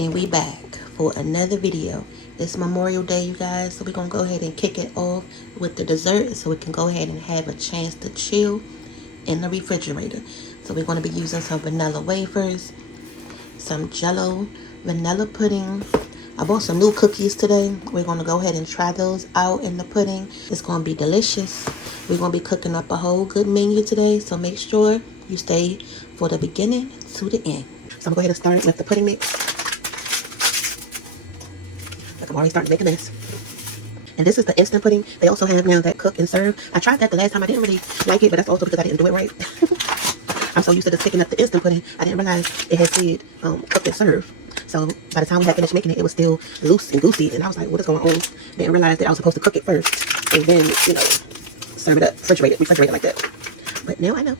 And we back for another video. It's Memorial Day, you guys, so we're gonna go ahead and kick it off with the dessert so we can go ahead and have a chance to chill in the refrigerator. So we're gonna be using some vanilla wafers, some jello, vanilla pudding. I bought some new cookies today. We're gonna go ahead and try those out in the pudding. It's gonna be delicious. We're gonna be cooking up a whole good menu today, so make sure you stay for the beginning to the end. So I'm gonna go ahead and start with the pudding mix. I'm already starting to make a mess. And this is the instant pudding. They also have now that cook and serve. I tried that the last time. I didn't really like it, but that's also because I didn't do it right. I'm so used to just picking up the instant pudding. I didn't realize it had said cook and serve. So by the time we had finished making it, it was still loose and goosey. And I was like, what is going on? Didn't realize that I was supposed to cook it first and then, serve it up, refrigerate it like that. But now I know.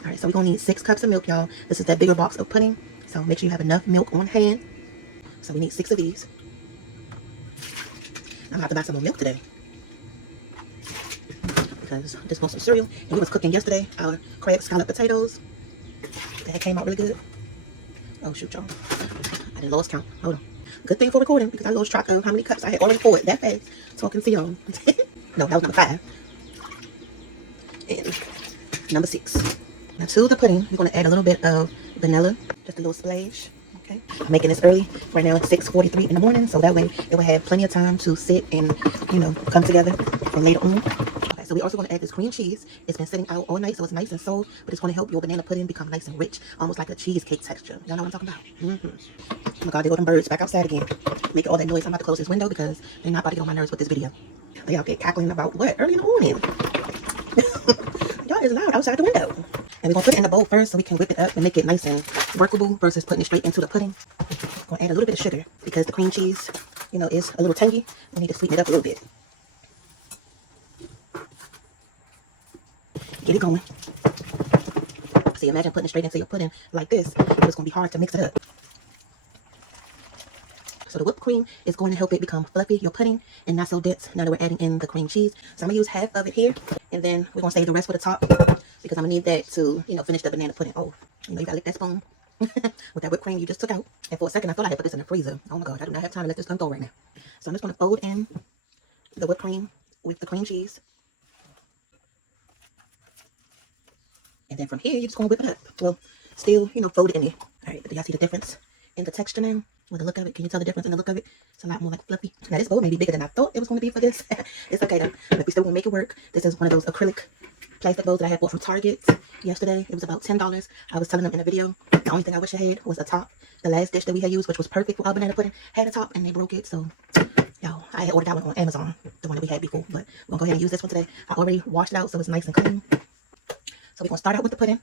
All right, so we're going to need 6 cups of milk, y'all. This is that bigger box of pudding. So make sure you have enough milk on hand. So we need 6 of these. I'm gonna have to buy some more milk today because I just want some cereal. And we was cooking yesterday our crab scallop potatoes. That came out really good. Oh shoot, y'all! I didn't lose count. Hold on. Good thing for recording because I lost track of how many cups I had already poured that fast. Talking to y'all. No, that was number 5 and number 6. Now to the pudding, we're gonna add a little bit of vanilla, just a little splash. Okay. I'm making this early. Right now it's 6:43 in the morning, so that way it will have plenty of time to sit and, come together for later on. Okay, so we're also going to add this cream cheese. It's been sitting out all night, so it's nice and soft, but it's going to help your banana pudding become nice and rich, almost like a cheesecake texture. Y'all know what I'm talking about? Oh my God, there go them birds back outside again. Making all that noise. I'm about to close this window because they're not about to get on my nerves with this video. They out there cackling about what? Early in the morning. Y'all is loud outside the window. And we're going to put it in the bowl first so we can whip it up and make it nice and workable versus putting it straight into the pudding. I'm going to add a little bit of sugar because the cream cheese, is a little tangy. We need to sweeten it up a little bit. Get it going. See, imagine putting it straight into your pudding like this. It's going to be hard to mix it up. So the whipped cream is going to help it become fluffy, your pudding, and not so dense now that we're adding in the cream cheese. So I'm going to use half of it here, and then we're going to save the rest for the top because I'm going to need that to, finish the banana pudding. Oh, you got to lick that spoon with that whipped cream you just took out. And for a second, I thought I had put this in the freezer. Oh my God, I do not have time to let this come go right now. So I'm just going to fold in the whipped cream with the cream cheese. And then from here, you're just going to whip it up. Well, still, fold it in there. All right, do y'all see the difference in the texture now? With the look of it, can you tell the difference in the look of it? It's a lot more like fluffy. Now this bowl may be bigger than I thought it was going to be for this. It's okay though. But we still going to make it work. This is one of those acrylic plastic bowls that I had bought from Target yesterday. It was about $10. I was telling them in the video. The only thing I wish I had was a top. The last dish that we had used, which was perfect for our banana pudding, had a top and they broke it. So, I had ordered that one on Amazon, the one that we had before. But we're going to go ahead and use this one today. I already washed it out so it's nice and clean. So we're going to start out with the pudding.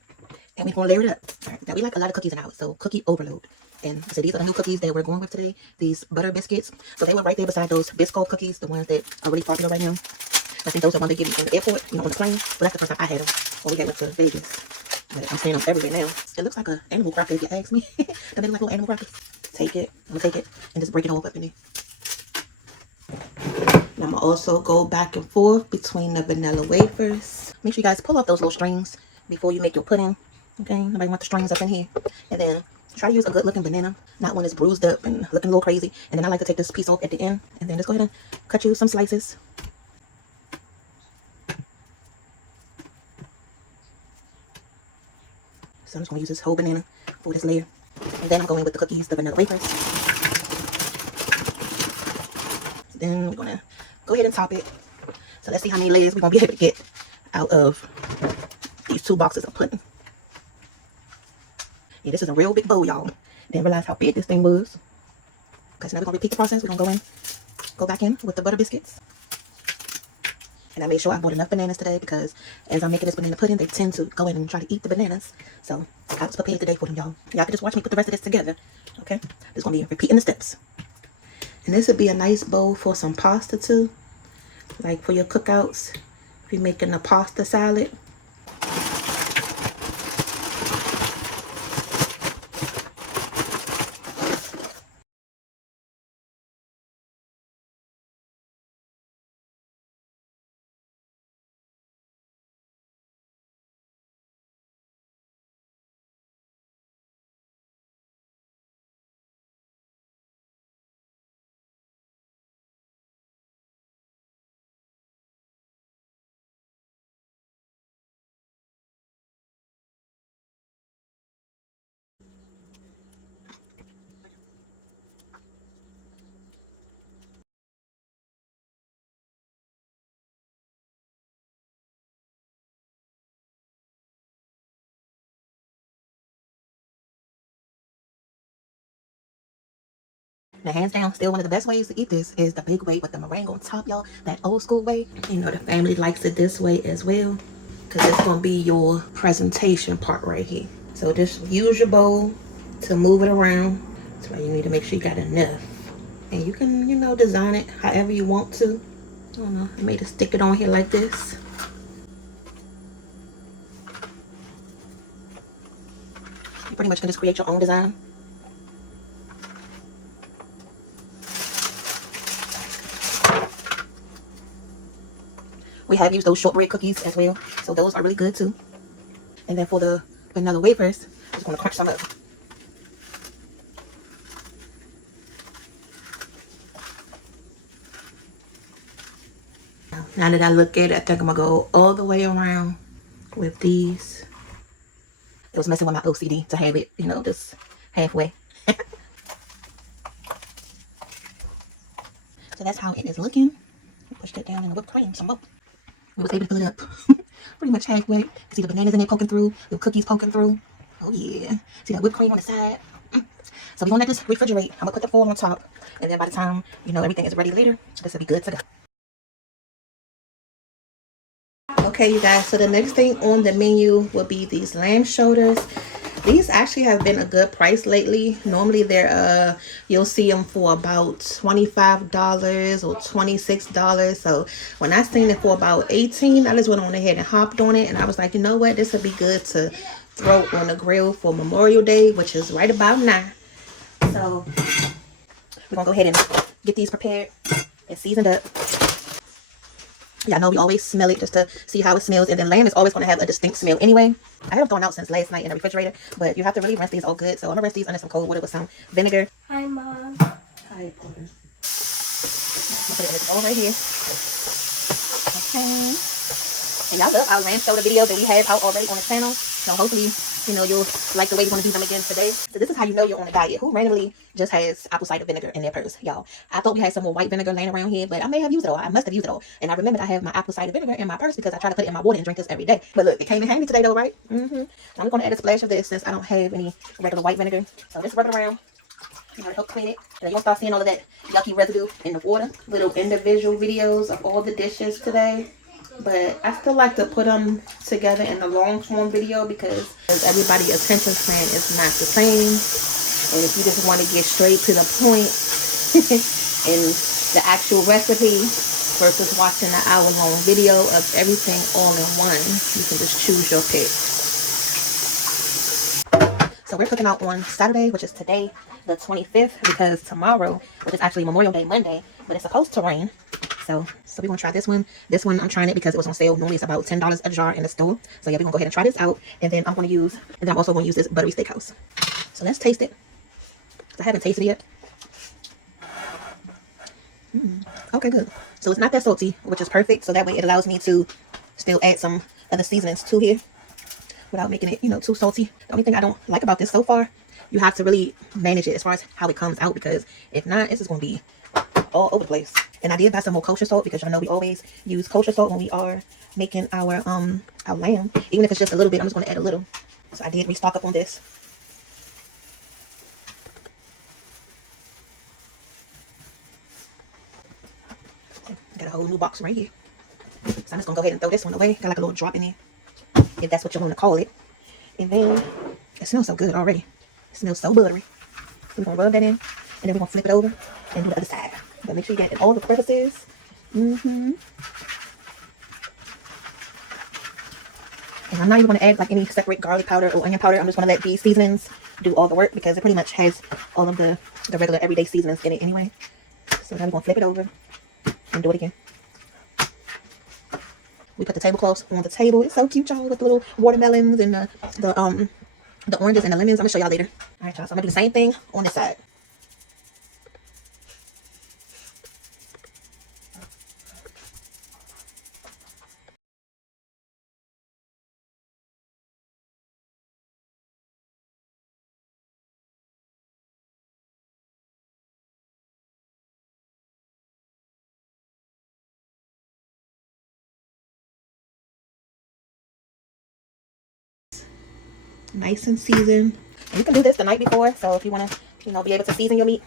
And we're going to layer it up. All right, now we like a lot of cookies in ours, so cookie overload. And so these are the new cookies that we're going with today. These butter biscuits. So they were right there beside those Biscoff cookies, the ones that are really popular right now. I think those are ones they give you in the airport, on the plane. But that's the first time I had them when we went to Vegas. But I'm seeing them everywhere now. It looks like an animal cracker if you ask me. They look like little animal crackers. Take it. I'm going to take it and just break it all up in there. And I'm going to also go back and forth between the vanilla wafers. Make sure you guys pull off those little strings before you make your pudding. Okay, nobody want the strings up in here. And then try to use a good looking banana, not one that's bruised up and looking a little crazy. And then I like to take this piece off at the end. And then just go ahead and cut you some slices. So I'm just going to use this whole banana for this layer. And then I'm going with the cookies, the vanilla wafers. Then we're going to go ahead and top it. So let's see how many layers we're going to be able to get out of these 2 boxes of pudding. Yeah, this is a real big bowl, y'all. Didn't realize how big this thing was. Okay, so now we're going to repeat the process. We're going to go back in with the butter biscuits. And I made sure I bought enough bananas today because as I'm making this banana pudding, they tend to go in and try to eat the bananas. So I was prepared today for them, y'all. Y'all can just watch me put the rest of this together. Okay? Just going to be repeating the steps. And this would be a nice bowl for some pasta too. Like for your cookouts. If you're making a pasta salad. Now, hands down, still one of the best ways to eat this is the big way with the meringue on top, y'all. That old school way. You know, the family likes it this way as well, because it's going to be your presentation part right here. So just use your bowl to move it around. That's why you need to make sure you got enough. And you can, you know, design it however you want to. I don't know, I may just stick it on here like this. You pretty much can just create your own design. We have used those shortbread cookies as well, so those are really good too. And then for the vanilla wafers, I'm just going to crunch some up. Now that I look at it, I think I'm going to go all the way around with these. It was messing with my OCD to have it, you know, just halfway. So that's how it is looking. Push that down in the whipped cream some more. We was able to fill it up pretty much halfway. See the bananas in there poking through, the cookies poking through. Oh yeah. See that whipped cream on the side. So we're gonna let this refrigerate. I'm gonna put the foil on top, and then by the time, you know, everything is ready later, this will be good to go. Okay, you guys, so the next thing on the menu will be these lamb shoulders. These actually have been a good price lately. Normally they're you'll see them for about $25 or $26. So when I seen it for about $18, I just went on ahead and hopped on it, and I was like, you know what, this would be good to throw on the grill for Memorial Day, which is right about now. So we're gonna go ahead and get these prepared and seasoned up. Yeah, I know we always smell it just to see how it smells, and then lamb is always going to have a distinct smell anyway. I have thrown out since last night in the refrigerator, but you have to really rinse these all good. So I'm gonna rinse these under some cold water with some vinegar. Hi, Mom. Hi, Porter. Put it in this bowl right here. Okay. And y'all love our lamb shoulder videos that we have out already on the channel. So hopefully, you know, you'll like the way we're going to do them again today. So this is how you know you're on a diet. Who randomly just has apple cider vinegar in their purse, y'all? I thought we had some more white vinegar laying around here, but I may have used it all. I must have used it all. And I remembered I have my apple cider vinegar in my purse because I try to put it in my water and drink this every day. But look, it came in handy today though, right? So I'm going to add a splash of this since I don't have any regular white vinegar. So just rub it around, you know, to help clean it. And you'll start seeing all of that yucky residue in the water. Little individual videos of all the dishes today. But I still like to put them together in a long form video because everybody's attention span is not the same. And if you just want to get straight to the point in the actual recipe versus watching an hour-long video of everything all in one, you can just choose your pick. So we're cooking out on Saturday, which is today, the 25th, because tomorrow, which is actually Memorial Day Monday, but it's supposed to rain. So we're going to try this one. This one, I'm trying it because it was on sale. Normally it's about $10 a jar in the store. So yeah, we're going to go ahead and try this out. And then I'm also going to use this buttery steakhouse. So let's taste it. I haven't tasted it yet. Okay, good. So it's not that salty, which is perfect. So that way it allows me to still add some other seasonings to here without making it, you know, too salty. The only thing I don't like about this so far, you have to really manage it as far as how it comes out, because if not, it's just going to be all over the place. And I did buy some more kosher salt because I know we always use kosher salt when we are making our lamb. Even if it's just a little bit, I'm just going to add a little. So I did restock up on this. Got a whole new box right here. So I'm just going to go ahead and throw this one away. Got like a little drop in there, if that's what you want to call it. And then it smells so good already. It smells so buttery. We're going to rub that in, and then we're going to flip it over and do the other side. But make sure you get all the crevices. And I'm not even going to add like any separate garlic powder or onion powder. I'm just going to let these seasonings do all the work because it pretty much has all of the regular everyday seasonings in it anyway. So now we're going to flip it over and do it again. We put the tablecloths on the table. It's so cute, y'all, with the little watermelons and the oranges and the lemons. I'm going to show y'all later. All right, y'all. So I'm going to do the same thing on this side. Nice and seasoned. And you can do this the night before, so if you want to, you know, be able to season your meat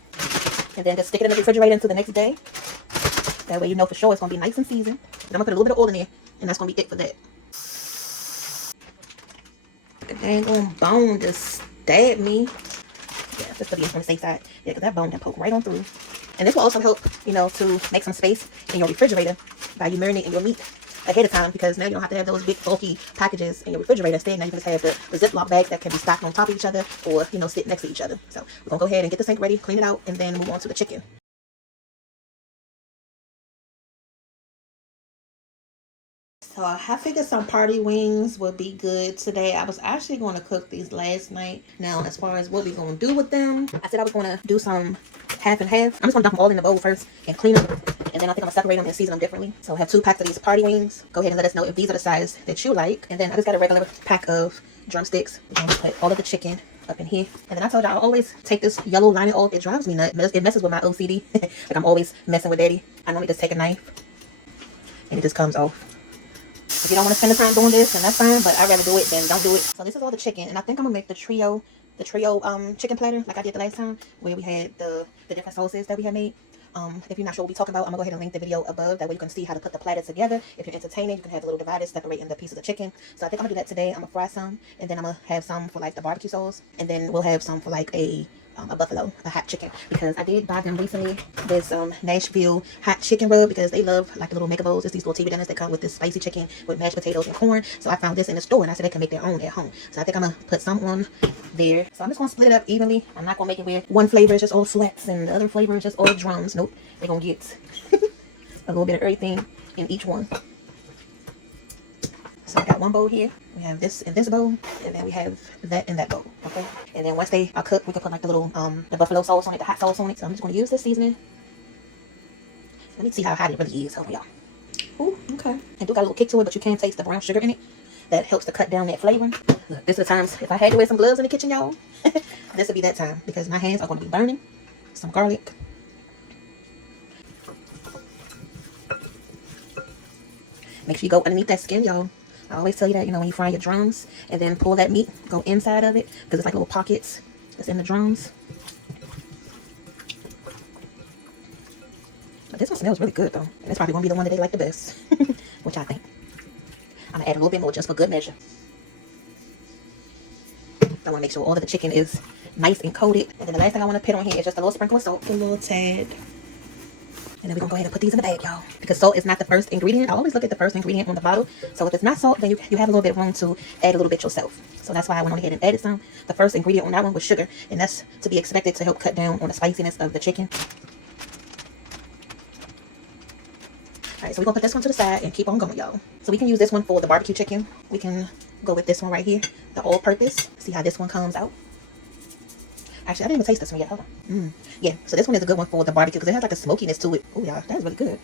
And then just stick it in the refrigerator until the next day. That way you know for sure it's going to be nice and seasoned. And I'm going to put a little bit of oil in there. And that's going to be it for that. The dang on bone just stabbed me. Yeah, just to be on the safe side. Yeah, because that bone can poke right on through. And this will also help, you know, to make some space in your refrigerator by you marinating your meat ahead of time, because now you don't have to have those big bulky packages in your refrigerator. Instead, now you can just have the Ziploc bags that can be stacked on top of each other, or, you know, sit next to each other. So we're going to go ahead and get the sink ready, clean it out, and then move on to the chicken. So I figured some party wings would be good today. I was actually going to cook these last night. Now, as far as what we're going to do with them, I said I was going to do some half and half. I'm just going to dump them all in the bowl first and clean them. And then I think I'm going to separate them and season them differently. So I have 2 packs of these party wings. Go ahead and let us know if these are the size that you like. And then I just got a regular pack of drumsticks. I'm going to put all of the chicken up in here. And then I told you I always take this yellow lining off. It drives me nuts. It messes with my OCD. Like I'm always messing with daddy. I normally just take a knife and it just comes off. If you don't want to spend the time doing this, then that's fine, but I'd rather do it than don't do it. So this is all the chicken, and I think I'm going to make the trio chicken platter like I did the last time, where we had the different sauces that we had made. If you're not sure what we're talking about, I'm going to go ahead and link the video above. That way you can see how to put the platter together. If you're entertaining, you can have the little dividers separating the pieces of chicken. So I think I'm going to do that today. I'm going to fry some, and then I'm going to have some for like the barbecue sauce, and then we'll have some for like a buffalo, a hot chicken, because I did buy them recently this Nashville hot chicken rub, because they love like the little mega bowls. It's these little TV dinners that come with this spicy chicken with mashed potatoes and corn. So I found this in the store, and I said they can make their own at home. So I think I'm gonna put some on there. So I'm just gonna split it up evenly. I'm not gonna make it where one flavor is just all flats and the other flavor is just all drums. Nope, they're gonna get a little bit of everything in each one. So I got one bowl here. We have this in this bowl, and then we have that in that bowl. Okay. And then once they are cooked, we can put like the little the buffalo sauce on it, the hot sauce on it. So I'm just going to use this seasoning. Let me see how hot it really is. Hold on, y'all. Ooh, okay. And do got a little kick to it, but you can taste the brown sugar in it. That helps to cut down that flavor. Look, this is the times if I had to wear some gloves in the kitchen, y'all. This would be that time, because my hands are going to be burning. Some garlic. Make sure you go underneath that skin, y'all. I always tell you that, you know, when you fry your drums, and then pull that meat, go inside of it, because it's like little pockets that's in the drums. But this one smells really good, though. And it's probably going to be the one that they like the best, which I think. I'm going to add a little bit more just for good measure. I want to make sure all of the chicken is nice and coated. And then the last thing I want to put on here is just a little sprinkle of salt, a little tad. And then we're going to go ahead and put these in the bag, y'all. Because salt is not the first ingredient. I always look at the first ingredient on the bottle. So if it's not salt, then you have a little bit of room to add a little bit yourself. So that's why I went on ahead and added some. The first ingredient on that one was sugar. And that's to be expected to help cut down on the spiciness of the chicken. Alright, so we're going to put this one to the side and keep on going, y'all. So we can use this one for the barbecue chicken. We can go with this one right here, the all-purpose. See how this one comes out. Actually, I didn't even taste this one yet. Hold on. Yeah, so this one is a good one for the barbecue because it has like a smokiness to it. Oh, yeah, that is really good.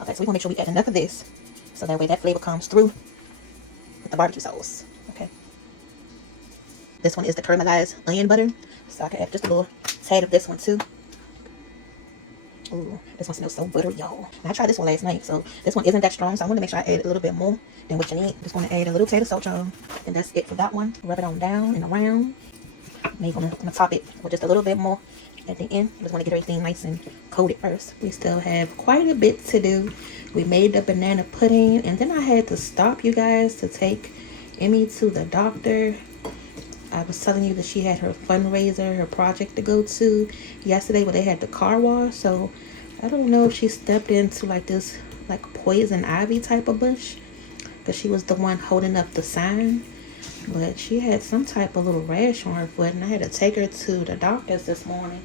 Okay, so we're going to make sure we add enough of this so that way that flavor comes through with the barbecue sauce. Okay. This one is the caramelized onion butter. So I can add just a little tad of this one too. Ooh, this one smells so buttery, y'all. I tried this one last night, so this one isn't that strong, so I want to make sure I add a little bit more than what you need. Just want to add a little tad of salt, y'all. And that's it for that one. Rub it on down and around. Maybe I'm gonna top it with just a little bit more at the end. I just want to get everything nice and coated first. We still have quite a bit to do. We made the banana pudding, and then I had to stop you guys to take Emmy to the doctor. I was telling you that she had her fundraiser, her project to go to yesterday, where they had the car wash. So I don't know if she stepped into like this like poison ivy type of bush, because she was the one holding up the sign. But she had some type of little rash on her foot, and I had to take her to the doctor's this morning.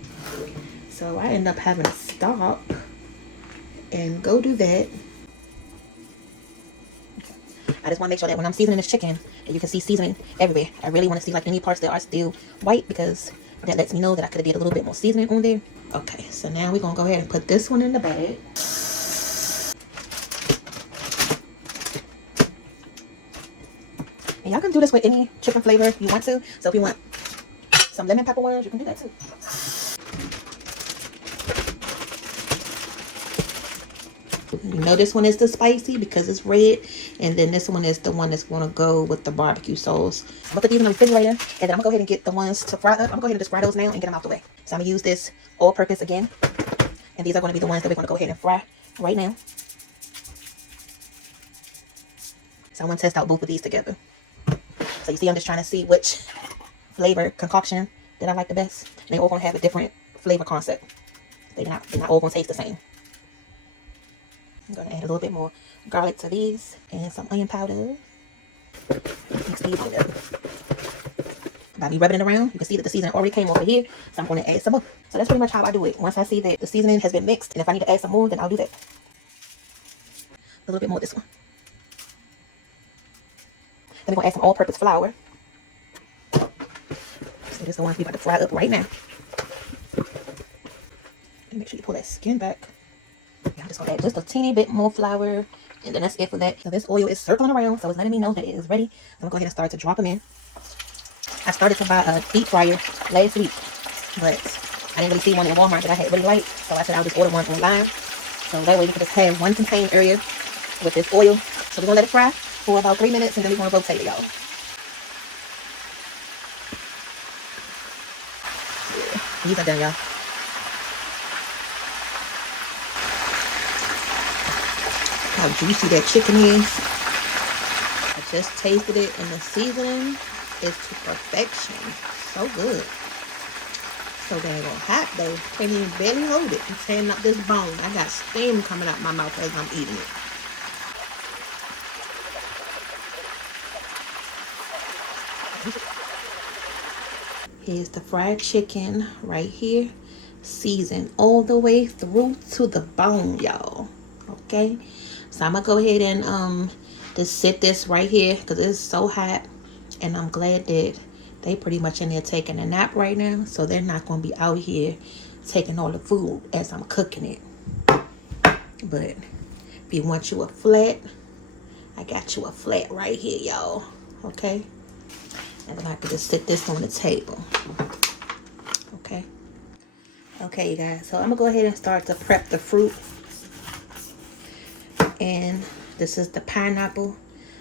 So I ended up having to stop and go do that. I just want to make sure that when I'm seasoning this chicken, that you can see seasoning everywhere. I really want to see like any parts that are still white, because that lets me know that I could have did a little bit more seasoning on there. Okay, so now we're going to go ahead and put this one in the bag. And y'all can do this with any chicken flavor you want to. So if you want some lemon pepper worms, you can do that too. You know this one is the spicy because it's red. And then this one is the one that's going to go with the barbecue sauce. I'm going to put these in the refrigerator. And then I'm going to go ahead and get the ones to fry up. I'm going to go ahead and just fry those now and get them out the way. So I'm going to use this all-purpose again. And these are going to be the ones that we're going to go ahead and fry right now. So I'm going to test out both of these together. So you see, I'm just trying to see which flavor concoction that I like the best. And they all going to have a different flavor concept. They're not all going to taste the same. I'm going to add a little bit more garlic to these and some onion powder. Mix these together. By me rubbing it around, you can see that the seasoning already came over here. So I'm going to add some more. So that's pretty much how I do it. Once I see that the seasoning has been mixed, and if I need to add some more, then I'll do that. A little bit more of this one. Then we're going to add some all-purpose flour. So this is the ones we're about to fry up right now. And make sure you pull that skin back. I'm just going to add just a teeny bit more flour. And then that's it for that. So this oil is circling around. So it's letting me know that it is ready. So I'm going to go ahead and start to drop them in. I started to buy a deep fryer last week. But I didn't really see one in Walmart that I had really liked. So I said I'll just order one online. So that way we can just have one contained area with this oil. So we're going to let it fry for about 3 minutes. And then we're going to rotate it, y'all. Yeah, these are done, y'all. How juicy that chicken is. I just tasted it and the seasoning is to perfection. So good. So dang hot though. Can't even barely hold it. I'm tearing up this bone. I got steam coming out my mouth as I'm eating it. Here's the fried chicken right here. Seasoned all the way through to the bone, y'all. Okay. So I'm going to go ahead and just sit this right here because it's so hot. And I'm glad that they pretty much in there taking a nap right now. So they're not going to be out here taking all the food as I'm cooking it. But if you want you a flat, I got you a flat right here, y'all. Okay. And then I can just sit this on the table. Okay. Okay, you guys. So I'm going to go ahead and start to prep the fruit. And this is the pineapple.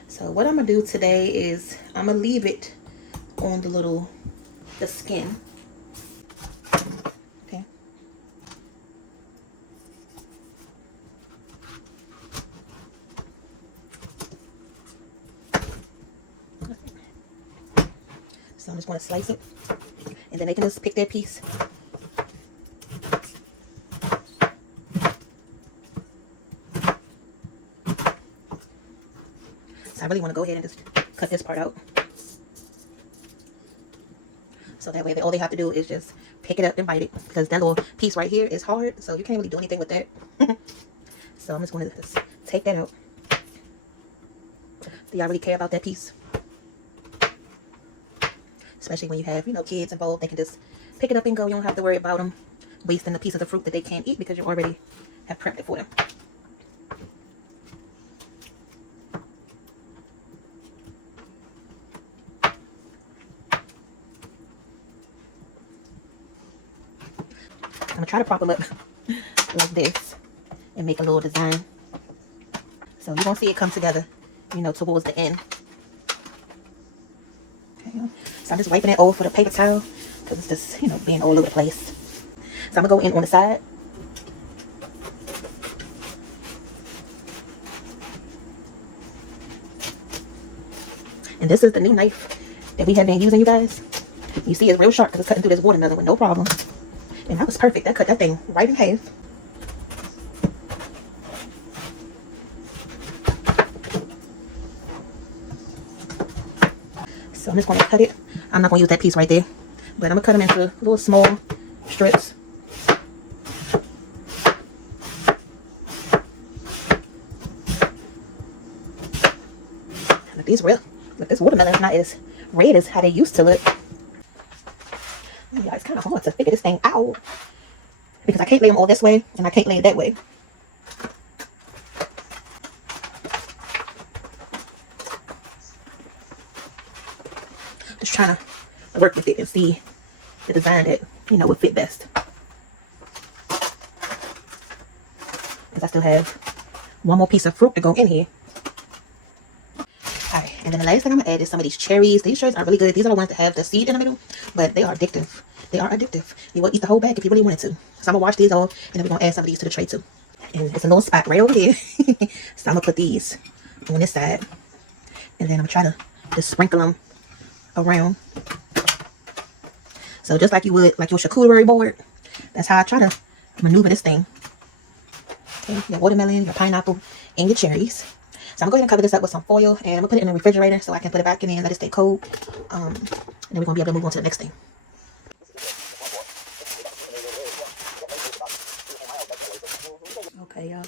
So what I'm gonna do today is I'm gonna leave it on the skin. Okay. So I'm just gonna slice it, and then they can just pick their piece. So I really want to go ahead and just cut this part out. So that way all they have to do is just pick it up and bite it. Because that little piece right here is hard. So you can't really do anything with that. So I'm just going to just take that out. Do y'all really care about that piece? Especially when you have, kids involved. They can just pick it up and go. You don't have to worry about them wasting a piece of the fruit that they can't eat because you already have prepped it for them. I'm going to try to prop them up like this and make a little design. So you're going to see it come together, towards the end. Okay. So I'm just wiping it off with a paper towel because it's just, being all over the place. So I'm going to go in on the side. And this is the new knife that we have been using, you guys. You see it's real sharp because it's cutting through this watermelon with no problem. And that was perfect. That cut that thing right in half. So I'm just going to cut it. I'm not going to use that piece right there. But I'm going to cut them into little small strips. Look, this watermelon is not as red as how they used to look. Yeah, it's kind of hard to figure this thing out because I can't lay them all this way and I can't lay it that way. Just trying to work with it and see the design that would fit best. Because I still have one more piece of fruit to go in here. Alright, and then the last thing I'm going to add is some of these cherries. These cherries are really good. These are the ones that have the seed in the middle, but they are addictive. they are addictive. You will eat the whole bag if you really wanted to. So I'm gonna wash these off, and then we're gonna add some of these to the tray too. And it's a little spot right over here. So I'm gonna put these on this side, and then I'm gonna try to just sprinkle them around. So just like you would like your charcuterie board, that's how I try to maneuver this thing. Okay, your watermelon, your pineapple, and your cherries. So I'm going to go ahead and cover this up with some foil, and I'm going to put it in the refrigerator so I can put it back in there and let it stay cold. And then we're going to be able to move on to the next thing. Okay, y'all.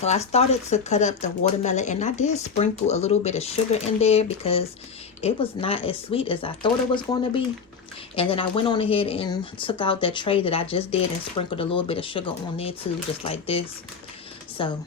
So I started to cut up the watermelon, and I did sprinkle a little bit of sugar in there because it was not as sweet as I thought it was going to be. And then I went on ahead and took out that tray that I just did and sprinkled a little bit of sugar on there too, just like this. So,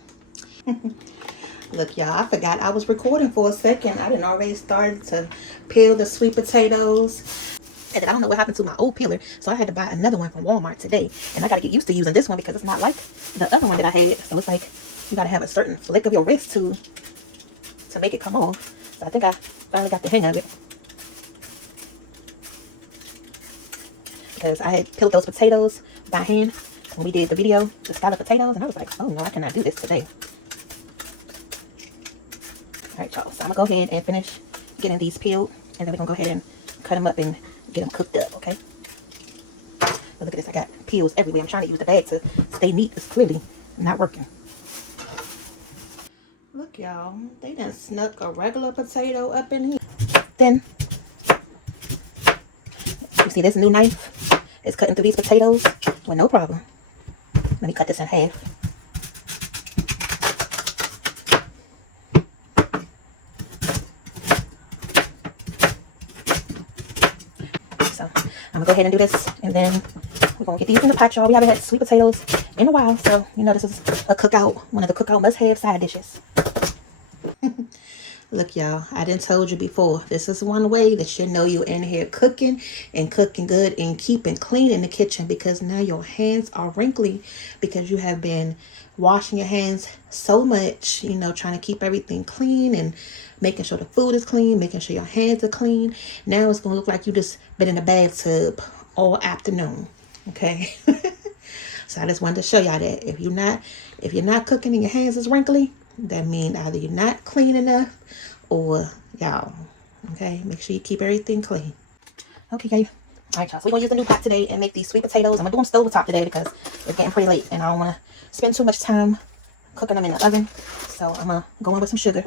look, y'all, I forgot I was recording for a second. I didn't already started to peel the sweet potatoes. And then I don't know what happened to my old peeler, so I had to buy another one from Walmart today. And I got to get used to using this one because it's not like the other one that I had. So it's like you got to have a certain flick of your wrist to make it come off. So I think I finally got the hang of it. Because I had peeled those potatoes by hand when we did the video, the scallop potatoes, and I was like, oh no, I cannot do this today. Alright, y'all, so I'm going to go ahead and finish getting these peeled, and then we're going to go ahead and cut them up and get them cooked up, okay? But look at this, I got peels everywhere. I'm trying to use the bag to stay neat. It's clearly not working. Look, y'all, they done snuck a regular potato up in here. Then, you see this new knife? It's cutting through these potatoes with no problem. Let me cut this in half. So I'm gonna go ahead and do this, and then we're gonna get these in the pot, y'all. We haven't had sweet potatoes in a while, so you know this is a cookout, one of the cookout must-have side dishes. Look, y'all, I done told you before, this is one way that you know you're in here cooking and cooking good and keeping clean in the kitchen, because now your hands are wrinkly because you have been washing your hands so much, you know, trying to keep everything clean and making sure the food is clean, making sure your hands are clean. Now it's going to look like you just been in a bathtub all afternoon, okay? So I just wanted to show y'all that if you're not cooking and your hands is wrinkly, that means either you're not clean enough or y'all, okay? Make sure you keep everything clean. Okay, guys. All right, y'all. So we're going to use the new pot today and make these sweet potatoes. I'm going to do them stovetop today because it's getting pretty late and I don't want to spend too much time cooking them in the oven. So I'm going to go in with some sugar.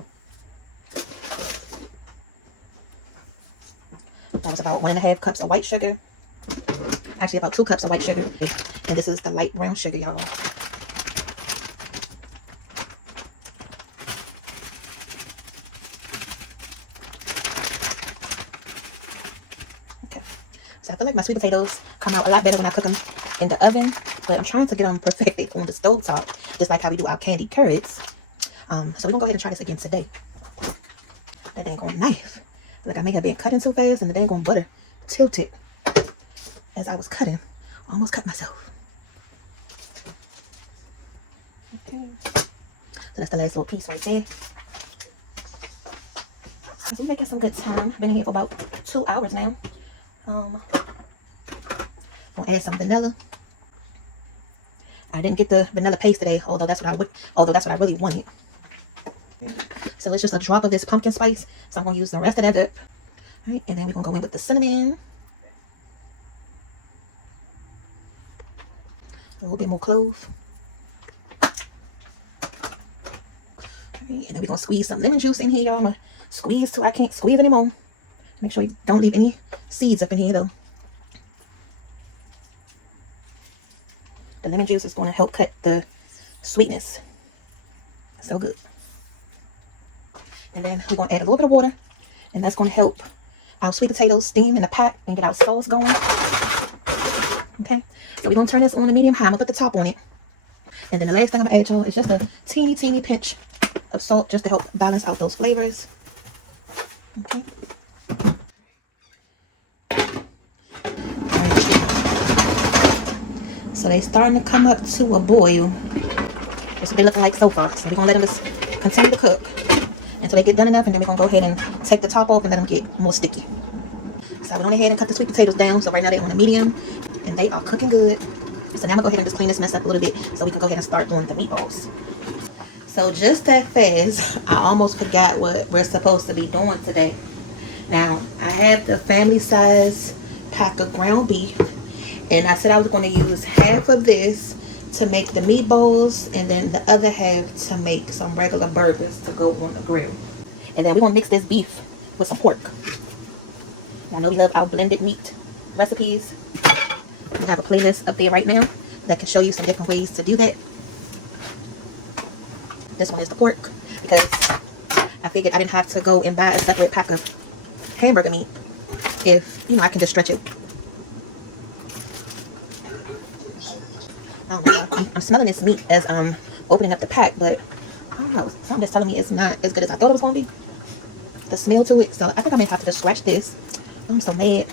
That was about 1.5 cups of white sugar. Actually, about 2 cups of white sugar. And this is the light brown sugar, y'all. So I feel like my sweet potatoes come out a lot better when I cook them in the oven, but I'm trying to get them perfected on the stove top, just like how we do our candied carrots. So we're gonna go ahead and try this again today. That dang on knife. Like I may have been cutting so fast and the dang on butter tilted as I was cutting. I almost cut myself. Okay. So that's the last little piece right there. So we're making some good time. Been in here for about 2 hours now. Gonna add some vanilla. I didn't get the vanilla paste today, although that's what I really wanted. So it's just a drop of this pumpkin spice. So I'm gonna use the rest of that up. All right, and then we're gonna go in with the cinnamon. A little bit more clove. All right, and then we're gonna squeeze some lemon juice in here, y'all. I'm gonna squeeze till I can't squeeze anymore. Make sure you don't leave any seeds up in here, though. The lemon juice is going to help cut the sweetness. So good. And then we're going to add a little bit of water. And that's going to help our sweet potatoes steam in the pot and get our sauce going. Okay. So we're going to turn this on a medium high. I'm going to put the top on it. And then the last thing I'm going to add, y'all, is just a teeny pinch of salt just to help balance out those flavors. Okay. So they starting to come up to a boil. That's what they look like so far. So we're going to let them just continue to cook until they get done enough. And then we're going to go ahead and take the top off and let them get more sticky. So I went on ahead and cut the sweet potatoes down. So right now they're on a medium and they are cooking good. So now I'm gonna go ahead and just clean this mess up a little bit so we can go ahead and start doing the meatballs. So just that fast, I almost forgot what we're supposed to be doing today. Now, I have the family size pack of ground beef, and I said I was going to use half of this to make the meatballs, and then the other half to make some regular burgers to go on the grill. And then we're going to mix this beef with some pork. I know we love our blended meat recipes. We have a playlist up there right now that can show you some different ways to do that. This one is the pork because I figured I didn't have to go and buy a separate pack of hamburger meat if, you know, I can just stretch it. I don't know. I'm smelling this meat as I'm opening up the pack, but I don't know. Something that's telling me it's not as good as I thought it was going to be. The smell to it. So I think I may have to just scratch this. I'm so mad.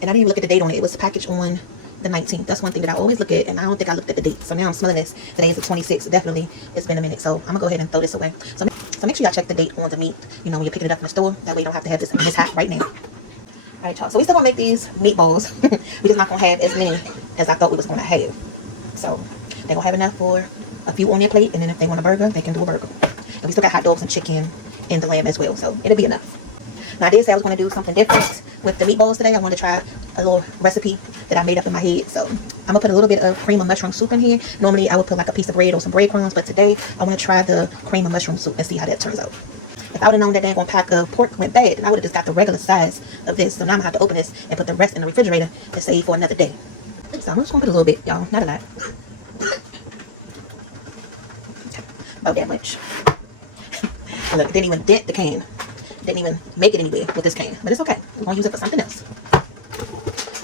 And I didn't even look at the date on it. It was packaged on the 19th. That's one thing that I always look at, and I don't think I looked at the date. So now I'm smelling this. Today is the 26th. Definitely, it's been a minute. So I'm going to go ahead and throw this away. So make sure y'all check the date on the meat, you know, when you're picking it up in the store. That way you don't have to have this in this hat right now. Alright, y'all. So we still going to make these meatballs. We're just not going to have as many as I thought we was going to have. So they're going to have enough for a few on their plate, and then if they want a burger, they can do a burger. And we still got hot dogs and chicken and the lamb as well. So it'll be enough. Now I did say I was going to do something different with the meatballs today. I wanted to try a little recipe that I made up in my head. So I'm going to put a little bit of cream of mushroom soup in here. Normally I would put like a piece of bread or some breadcrumbs, but today I want to try the cream of mushroom soup and see how that turns out. If I would have known that that one pack of pork went bad, then I would have just got the regular size of this. So now I'm going to have to open this and put the rest in the refrigerator to save for another day. So I'm just going to put a little bit, y'all. Not a lot. About that much. Look, it didn't even dent the can. Didn't even make it anywhere with this can, but it's okay. We're gonna use it for something else. All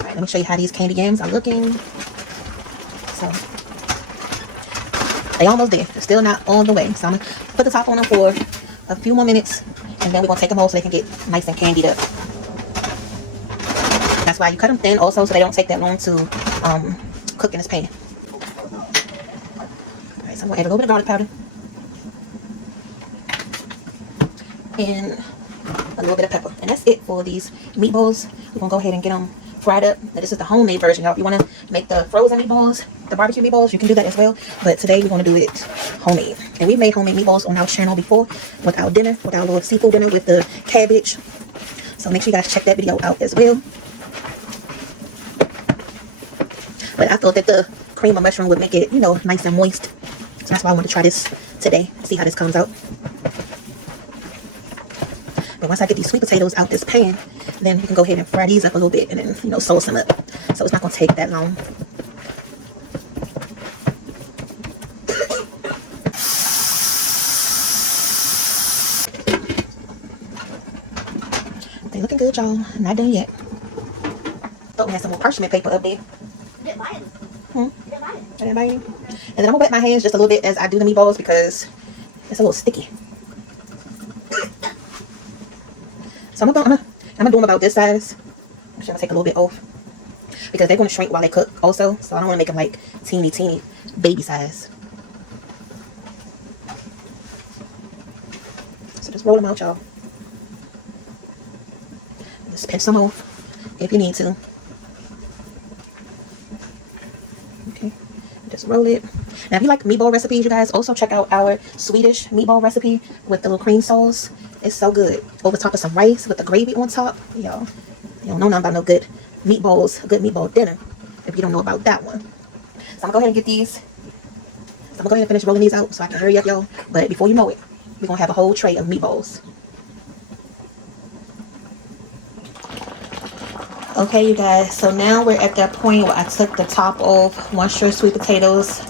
right, let me show you how these candy yams are looking. So they almost there. They're still not all the way. So I'm gonna put the top on them for a few more minutes, and then we're gonna take them home so they can get nice and candied up. That's why you cut them thin, also, so they don't take that long to cook in this pan. All right, so I'm gonna add a little bit of garlic powder and a little bit of pepper, and that's it for these meatballs. We're gonna go ahead and get them fried up. Now, this is the homemade version, y'all. If you want to make the frozen meatballs, the barbecue meatballs, you can do that as well, but today we're going to do it homemade. And we've made homemade meatballs on our channel before with our dinner, with our little seafood dinner with the cabbage. So make sure you guys check that video out as well. But I thought that the cream of mushroom would make it, you know, nice and moist, so that's why I wanted to try this today, see how this comes out. But once I get these sweet potatoes out this pan, then we can go ahead and fry these up a little bit and then, you know, sauce them up. So it's not going to take that long. They looking good, y'all. Not done yet. Thought we had some more parchment paper up there. I didn't buy any. And then I'm going to wet my hands just a little bit as I do the meatballs because it's a little sticky. So I'm gonna do them about this size. I'm just gonna take a little bit off because they're gonna shrink while they cook also. So I don't want to make them like teeny baby size. So just roll them out, y'all. Just pinch some off if you need to. Okay, just roll it. Now, if you like meatball recipes, you guys also check out our Swedish meatball recipe with the little cream sauce. It's so good. Over top of some rice with the gravy on top. Y'all, you don't know nothing about no good meatballs, a good meatball dinner if you don't know about that one. So I'm going to go ahead and get these. So I'm going to go ahead and finish rolling these out so I can hurry up, y'all. But before you know it, we're going to have a whole tray of meatballs. Okay, you guys. So now we're at that point where I took the top off. Once your sweet potatoes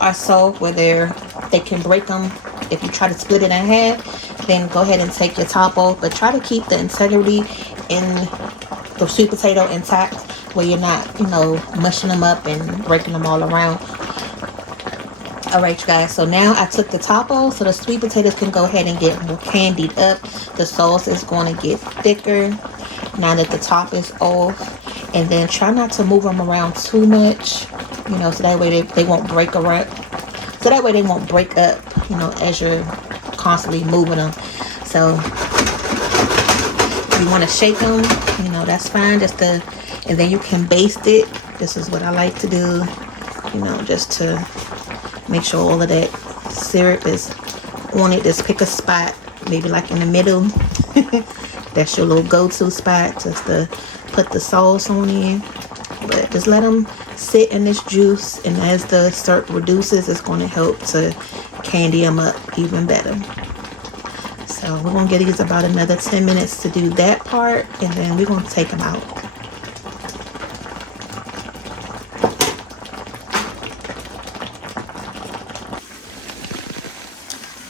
are soaked, where they can break them if you try to split it in half, then go ahead and take your top off, but try to keep the integrity in the sweet potato intact where you're not, you know, mushing them up and breaking them all around. All right, you guys, so now I took the top off so the sweet potatoes can go ahead and get more candied up. The sauce is going to get thicker now that the top is off, and then try not to move them around too much, you know, so that way they won't break around. So that way they won't break up, you know, as you're constantly moving them. So you want to shake them, you know, know, that's fine. Just to, and then you can baste it. This is what I like to do, you know, just to make sure all of that syrup is on it. Just pick a spot, maybe like in the middle. That's your little go-to spot, just to put the sauce on in. But just let them sit in this juice, and as the syrup reduces, it's going to help to candy them up even better. So we're going to give these about another 10 minutes to do that part, and then we're going to take them out.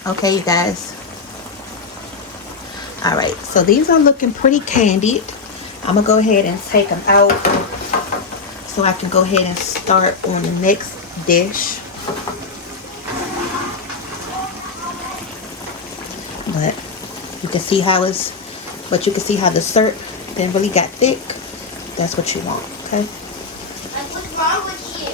Okay, you guys. All right, so these are looking pretty candied. I'm going to go ahead and take them out so I can go ahead and start on the next dish. But you can see how it's, but you can see how the syrup then really got thick. That's what you want, okay? What's wrong with you?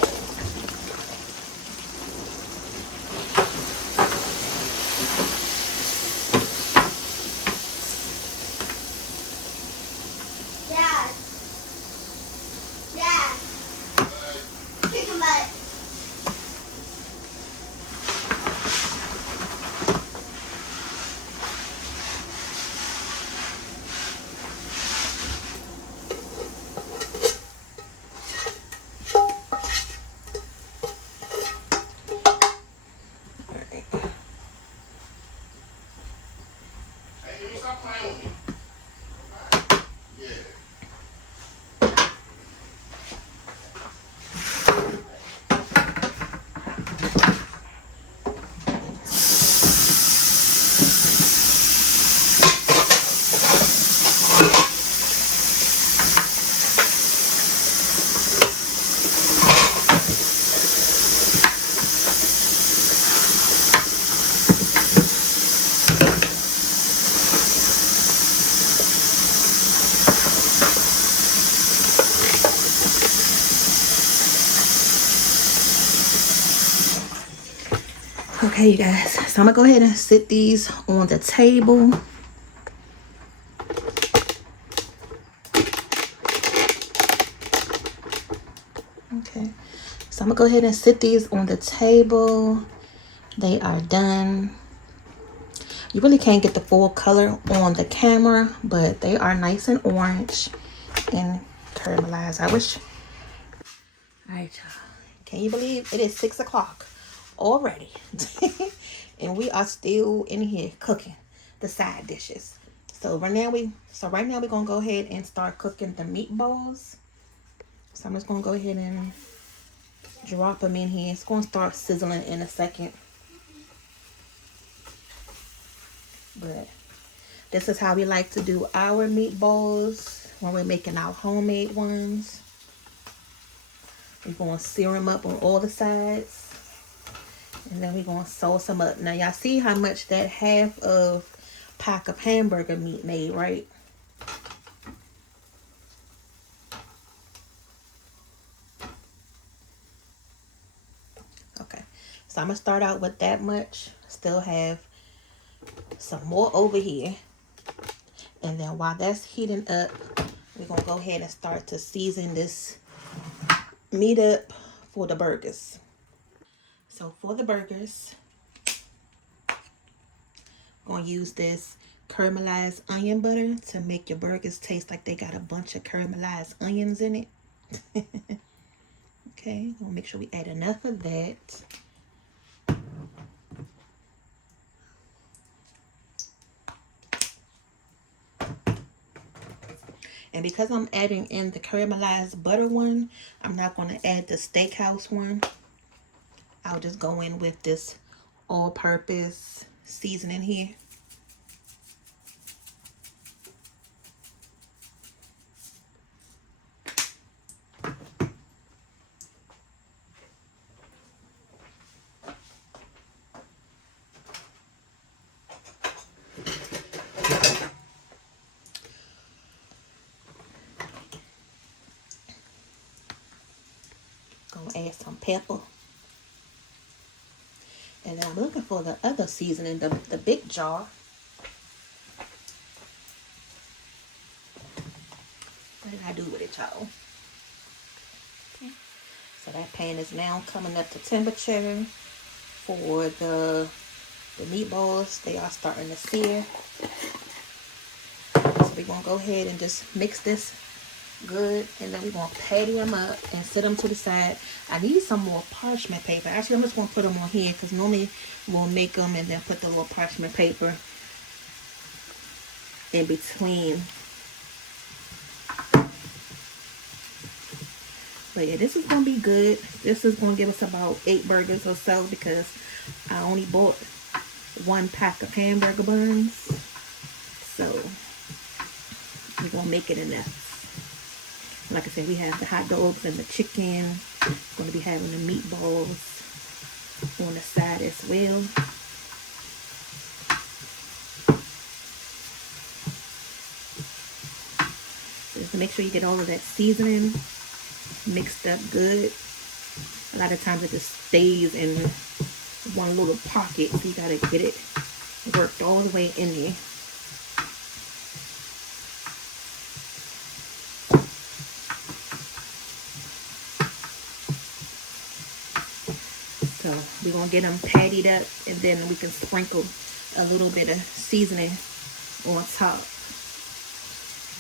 Dad. Dad. Kick him butt. Okay, you guys, so I'm gonna go ahead and sit these on the table. Okay, so I'm gonna go ahead and sit these on the table. They are done. You really can't get the full color on the camera, but they are nice and orange and caramelized. I wish. All right, y'all. Can you believe it is 6 o'clock already? And we are still in here cooking the side dishes. So right now we're gonna go ahead and start cooking the meatballs. So I'm just gonna go ahead and drop them in here. It's gonna start sizzling in a second. But this is how we like to do our meatballs when we're making our homemade ones. We're gonna sear them up on all the sides. And then we're going to sauce them up. Now, y'all see how much that half of pack of hamburger meat made, right? Okay. So, I'm going to start out with that much. Still have some more over here. And then while that's heating up, we're going to go ahead and start to season this meat up for the burgers. So, for the burgers, gonna use this caramelized onion butter to make your burgers taste like they got a bunch of caramelized onions in it. Okay, gonna make sure we add enough of that. And because I'm adding in the caramelized butter one, I'm not going to add the steakhouse one. I'll just go in with this all-purpose seasoning here. Gonna add some pepper. And then I'm looking for the other seasoning, the big jar. did I do with it, y'all? Okay. So that pan is now coming up to temperature for the meatballs. They are starting to sear. So we're going to go ahead and just mix this good, and then we're going to patty them up and set them to the side. I need some more parchment paper. Actually, I'm just going to put them on here because normally we'll make them and then put the little parchment paper in between. But yeah, this is going to be good. This is going to give us about 8 burgers or so because I only bought 1 pack of hamburger buns. So we're going to make it enough. Like I said, we have the hot dogs and the chicken. We're going to be having the meatballs on the side as well. So just make sure you get all of that seasoning mixed up good. A lot of times it just stays in one little pocket, so you got to get it worked all the way in there. So we're going to get them pattied up, and then we can sprinkle a little bit of seasoning on top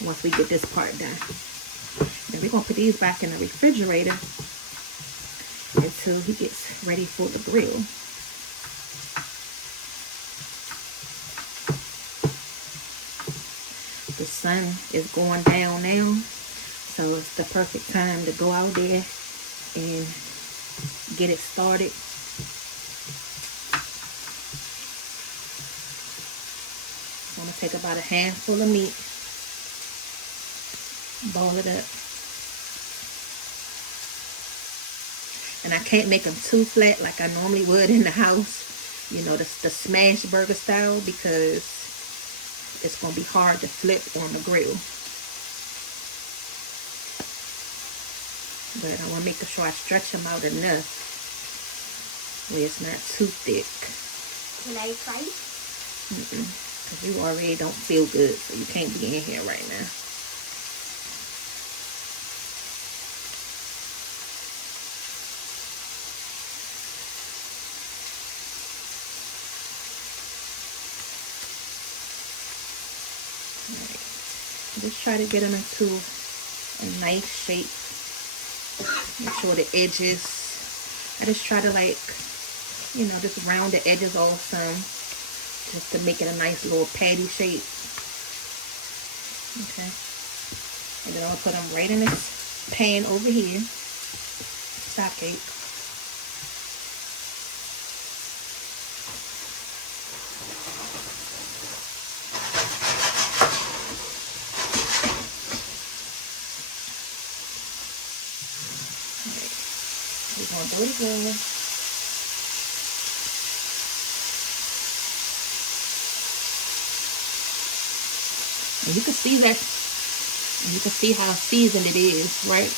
once we get this part done. And we're going to put these back in the refrigerator until he gets ready for the grill. The sun is going down now, so it's the perfect time to go out there and get it started. I'm going to take about a handful of meat, ball it up. And I can't make them too flat like I normally would in the house, you know, the smash burger style, because it's going to be hard to flip on the grill. But I want to make sure I stretch them out enough where it's not too thick. Can I try? Because you already don't feel good, so you can't be in here right now. Right. Just try to get them into a nice shape. Make sure the edges, I just try to, like, you know, just round the edges off some, just to make it a nice little patty shape. Okay. And then I'll put them right in this pan over here. Stop cake. We're going to do it again. And you can see that, you can see how seasoned it is, right?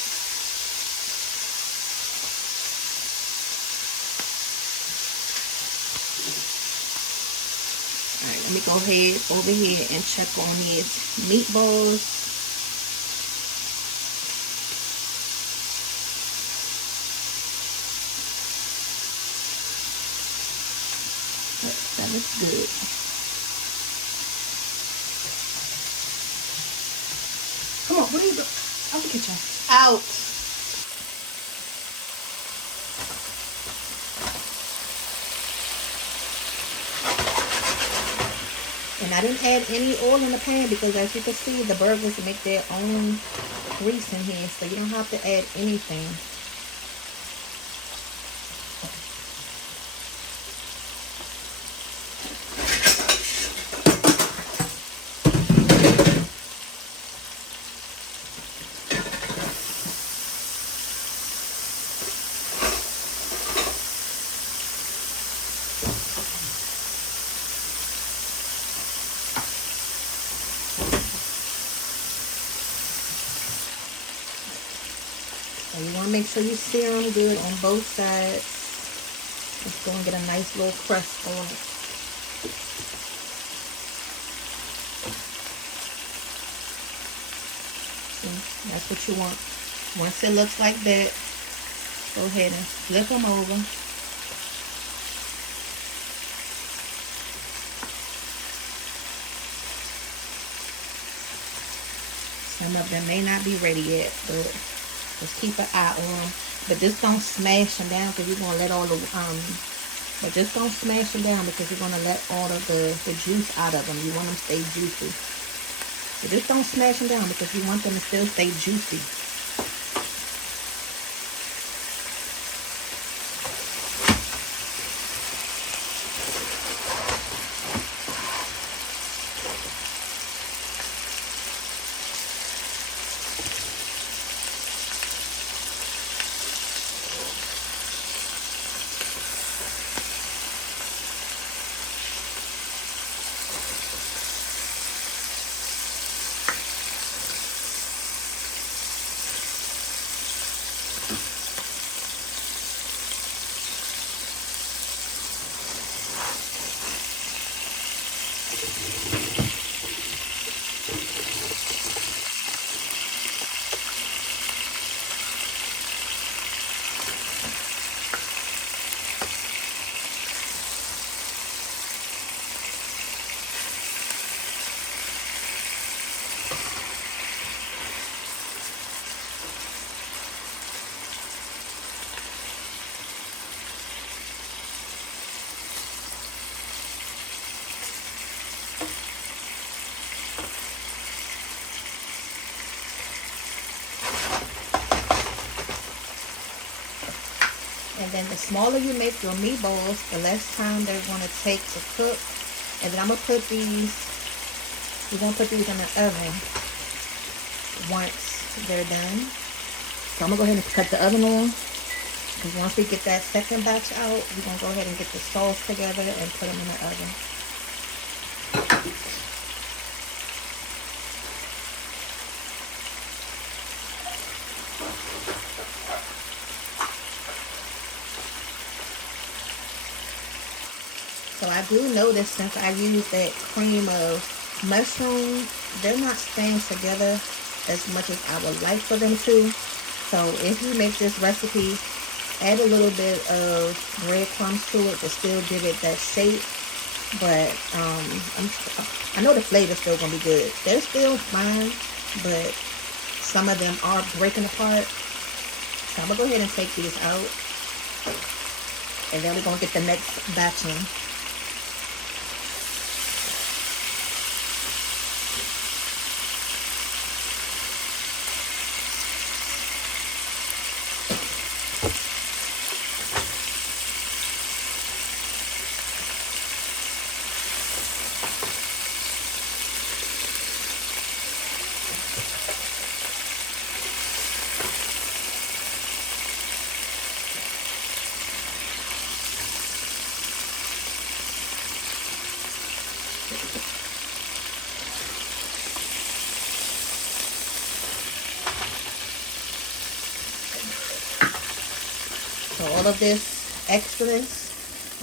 Alright, let me go ahead over here and check on these meatballs. That looks good. Come on, what are you doing? Out the kitchen. Out. And I didn't add any oil in the pan because, as you can see, the burgers make their own grease in here, so you don't have to add anything. So you want to make sure you sear them good on both sides. It's going to get a nice little crust on it. See, That's what you want. Once it looks like that, go ahead and flip them over. Some of them may not be ready yet, but just keep an eye on them. But just don't smash them down because you're gonna let all the but just don't smash them down because you're gonna let all of the juice out of them. You want them to stay juicy. So just don't smash them down because you want them to still stay juicy. And then the smaller you make your meatballs, the less time they're going to take to cook. And then I'm going to put these, we're going to put these in the oven once they're done. So I'm going to go ahead and cut the oven on. Because once we get that second batch out, we're going to go ahead and get the sauce together and put them in the oven. So I do notice since I use that cream of mushroom, they're not staying together as much as I would like for them to. So if you make this recipe, add a little bit of breadcrumbs to it to still give it that shape. But I know the flavor's still going to be good. They're still fine, but some of them are breaking apart. So I'm going to go ahead and take these out. And then we're going to get the next batch in. So all of this excess,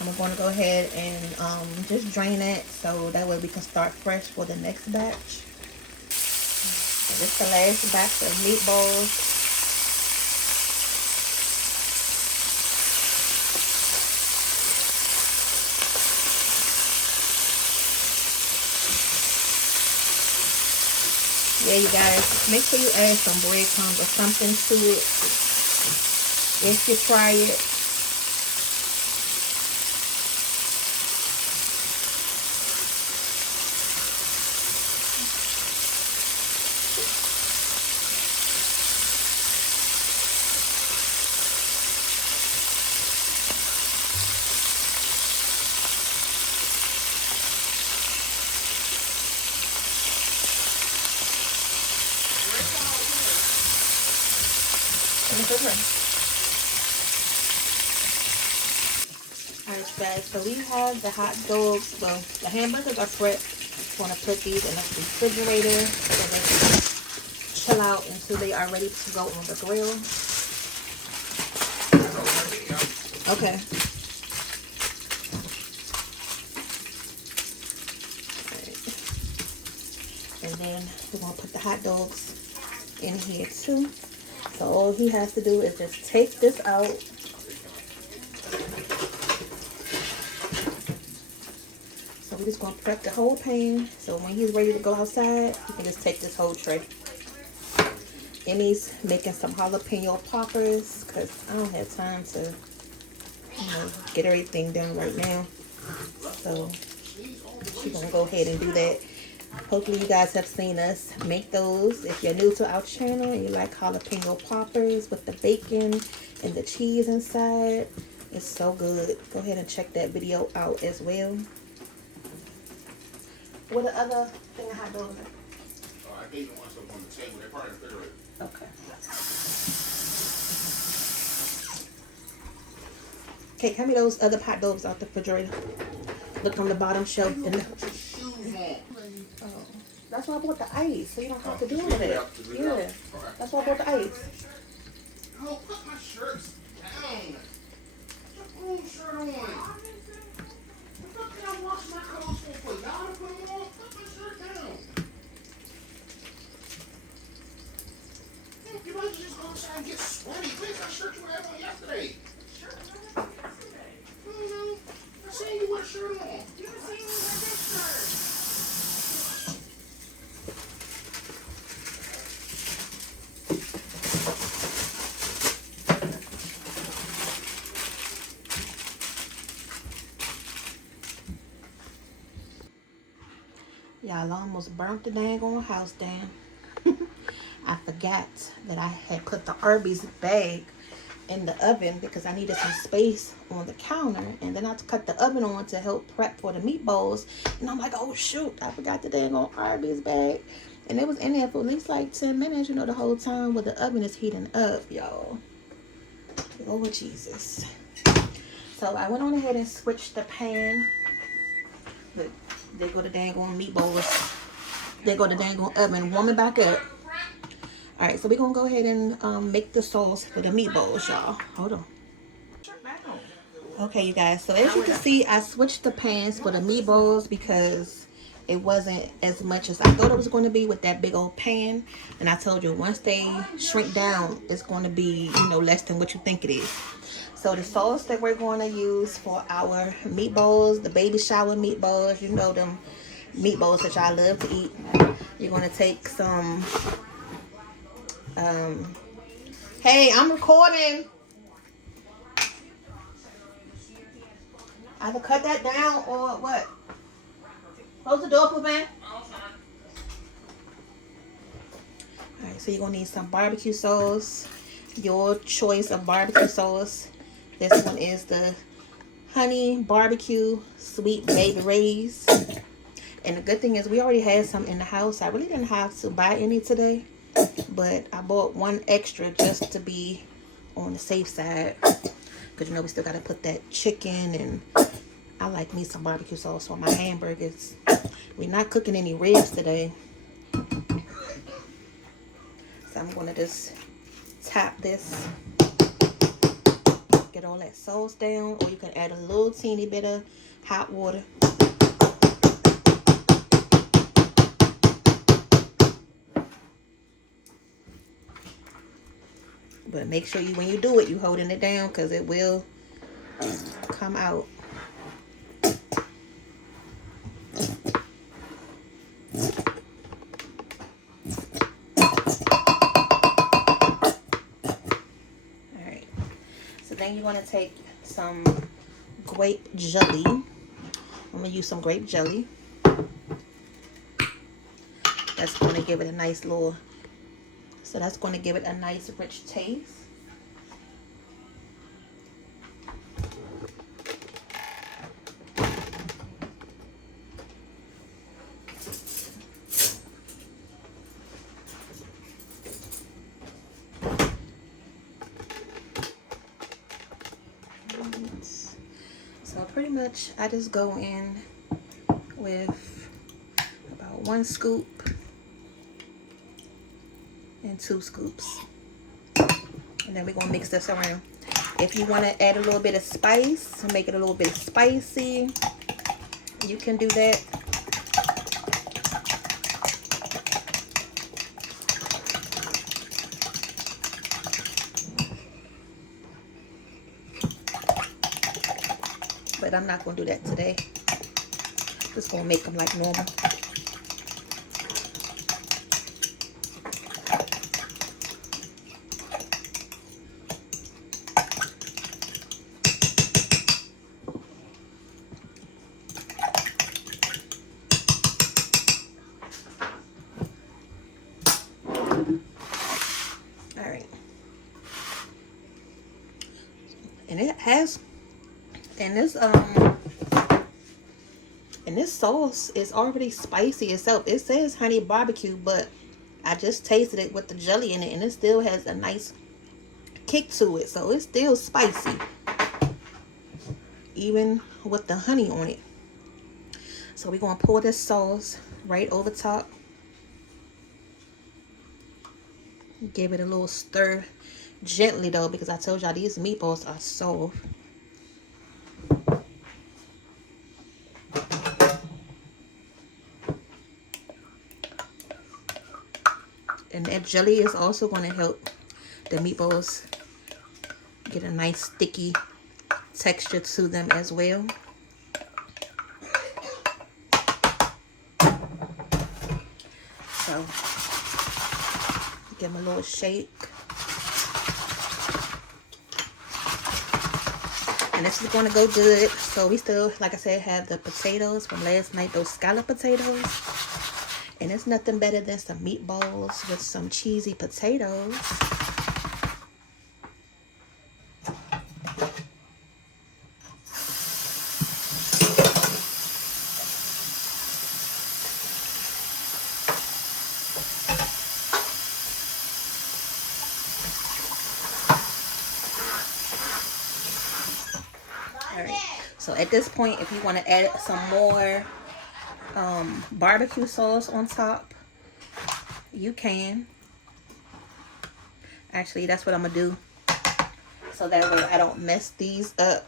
I'm going to go ahead and just drain it so that way we can start fresh for the next batch. So this is the last batch of meatballs. Yeah, you guys, make sure you add some breadcrumbs or something to it if you try it. Alright guys, so we have the hot dogs, well the hamburgers are prepped. I'm going to put these in the refrigerator so they can chill out until they are ready to go on the grill. Okay. Alright. And then we're going to put the hot dogs in here too. So all he has to do is just take this out. So we're just gonna prep the whole pan. So when he's ready to go outside, he can just take this whole tray. Emmy's making some jalapeno poppers because I don't have time to, get everything done right now. So she's gonna go ahead and do that. Hopefully you guys have seen us make those. If you're new to our channel and you like jalapeno poppers with the bacon and the cheese inside, it's so good. Go ahead and check that video out as well. What the other thing I had over there? I gave them one stuff on the table. They're part of the refrigerator. Okay. Okay, hand me those other hot dogs out the refrigerator. Look on the bottom shelf. Put your shoes on. Oh, that's why I bought the ice, so you don't have to do all of that. Yeah, that's why I bought the ice. No, put my shirts down. Put your own shirt on. What can I wash my clothes for? Y'all to put them on? Put my shirt down. You might just go outside and get sweaty. Where's that shirt you had on yesterday? Shirt you had on yesterday? I seen you with a shirt on. You didn't see me with this shirt. Y'all almost burnt the dang on house down. I forgot that I had put the Arby's bag in the oven because I needed some space on the counter, and then I cut the oven on to help prep for the meatballs, and I'm like, oh shoot, I forgot the dang on Arby's bag, and it was in there for at least like 10 minutes, the whole time while the oven is heating up, y'all. Oh Jesus. So I went on ahead and switched the pan. Look, there go the dang on meatballs. There go the dang on oven warming back up. All right, so we're gonna go ahead and make the sauce for the meatballs, y'all. Hold on. Okay, you guys, so as you can see, I switched the pans for the meatballs because it wasn't as much as I thought it was going to be with that big old pan. And I told you, once they shrink down, it's going to be, less than what you think it is. So the sauce that we're going to use for our meatballs, the baby shower meatballs, them meatballs that y'all love to eat. You're going to take some... hey, I'm recording. I can cut that down or what? Close the door, man. Alright, so you're gonna need some barbecue sauce. Your choice of barbecue sauce. This one is the honey barbecue sweet baby Ray's. And the good thing is we already had some in the house. I really didn't have to buy any today, but I bought one extra just to be on the safe side, because we still got to put that chicken, and I like me some barbecue sauce on my hamburgers. We're not cooking any ribs today, so I'm going to just tap this, get all that sauce down, or you can add a little teeny bit of hot water. But make sure when you do it, you holding it down, because it will come out. Alright. So then you want to take some grape jelly. I'm going to use some grape jelly. That's going to give it a nice little... So that's going to give it a nice rich taste. So pretty much I just go in with about 1 scoop. And 2 scoops, and then we're gonna mix this around. If you want to add a little bit of spice to make it a little bit spicy, you can do that. I'm not going to do that today. Just going to make them like normal. Alright. And it has, and this sauce is already spicy itself. It says honey barbecue, but I just tasted it with the jelly in it, and it still has a nice kick to it. So it's still spicy, even with the honey on it. So we're going to pour this sauce right over top. Give it a little stir gently though, because I told y'all these meatballs are soft. And that jelly is also going to help the meatballs get a nice sticky texture to them as well. So give them a little shake. And this is going to go good. So we still, like I said, have the potatoes from last night, those scallop potatoes. And it's nothing better than some meatballs with some cheesy potatoes. So at this point, if you want to add some more barbecue sauce on top, you can. Actually, that's what I'm going to do. So that way I don't mess these up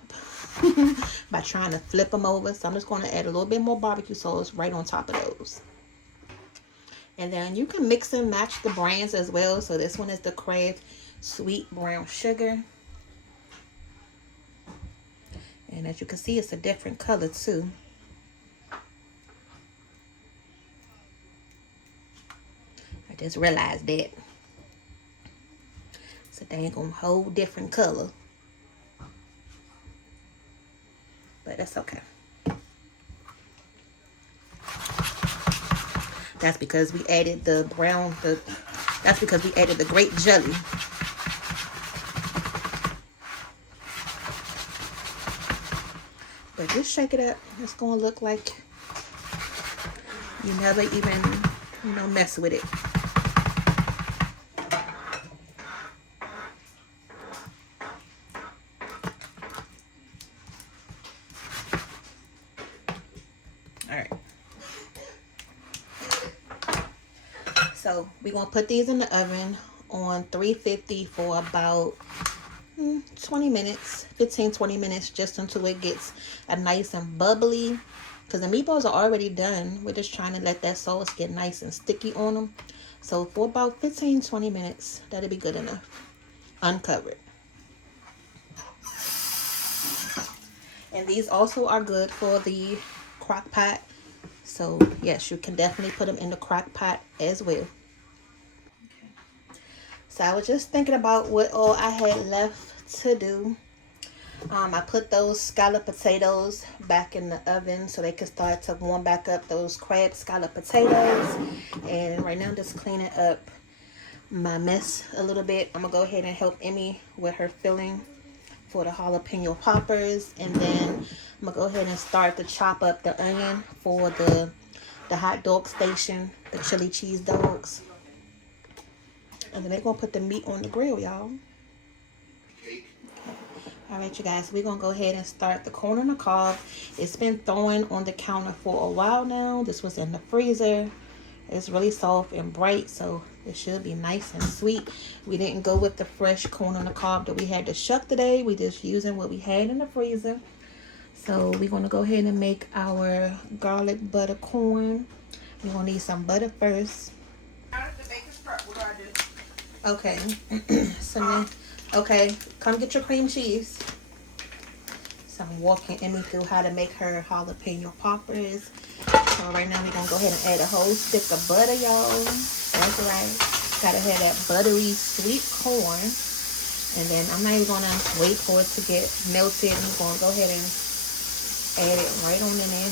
by trying to flip them over. So I'm just going to add a little bit more barbecue sauce right on top of those. And then you can mix and match the brands as well. So this one is the Kraft Sweet Brown Sugar. And as you can see, it's a different color too. I just realized that. It's a dang whole different color. But that's okay. That's because we added the brown, that's because we added the grape jelly. But just shake it up. It's going to look like you never even, mess with it. Alright. So we're going to put these in the oven on 350 for about 20 minutes, 15-20 minutes, just until it gets a nice and bubbly, because the meatballs are already done. We're just trying to let that sauce get nice and sticky on them. So for about 15-20 minutes, that'll be good enough. Uncovered. And these also are good for the crock pot. So yes, you can definitely put them in the crock pot as well. So I was just thinking about what all I had left to do. I put those scallop potatoes back in the oven so they can start to warm back up, those crab scallop potatoes. And right now I'm just cleaning up my mess a little bit. I'm going to go ahead and help Emmy with her filling for the jalapeno poppers. And then I'm going to go ahead and start to chop up the onion for the hot dog station, the chili cheese dogs. And then they're going to put the meat on the grill, y'all. Alright, you guys, we're going to go ahead and start the corn on the cob. It's been thawing on the counter for a while now. This was in the freezer. It's really soft and bright, so it should be nice and sweet. We didn't go with the fresh corn on the cob that we had to shuck today. We just using what we had in the freezer. So we're going to go ahead and make our garlic butter corn. We're going to need some butter first. Okay. So then, okay, come get your cream cheese. So I'm walking Emmy through how to make her jalapeno poppers. So right now we're gonna go ahead and add a whole stick of butter, y'all. That's right. Gotta have that buttery sweet corn. And then I'm not even gonna wait for it to get melted. I'm gonna go ahead and add it right on in there.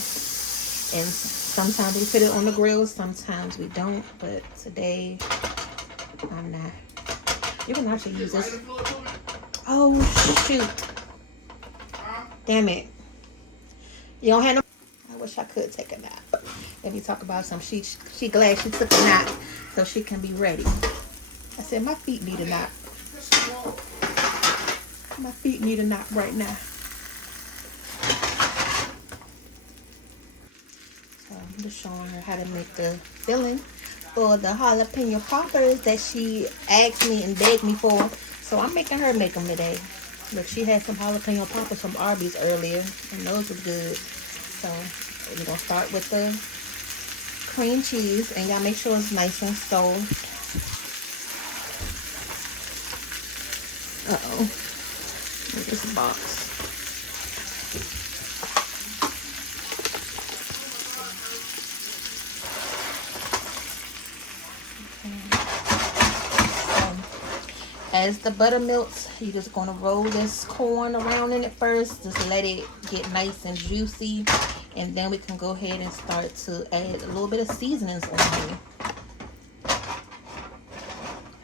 And sometimes we put it on the grill, sometimes we don't. But today, I'm not. You can actually use this. Oh shoot! Damn it! You don't have no. I wish I could take a nap. Let me talk about some. She glad she took a nap so she can be ready. I said my feet need a nap. My feet need a nap right now. So I'm just showing her how to make the filling for the jalapeno poppers that she asked me and begged me for. So I'm making her make them today. Look, she had some jalapeno poppers from Arby's earlier, and those were good. So we're gonna start with the cream cheese, and y'all make sure it's nice and soft. Uh-oh. This box. As the butter melts, you're just going to roll this corn around in it first. Just let it get nice and juicy. And then we can go ahead and start to add a little bit of seasonings on here.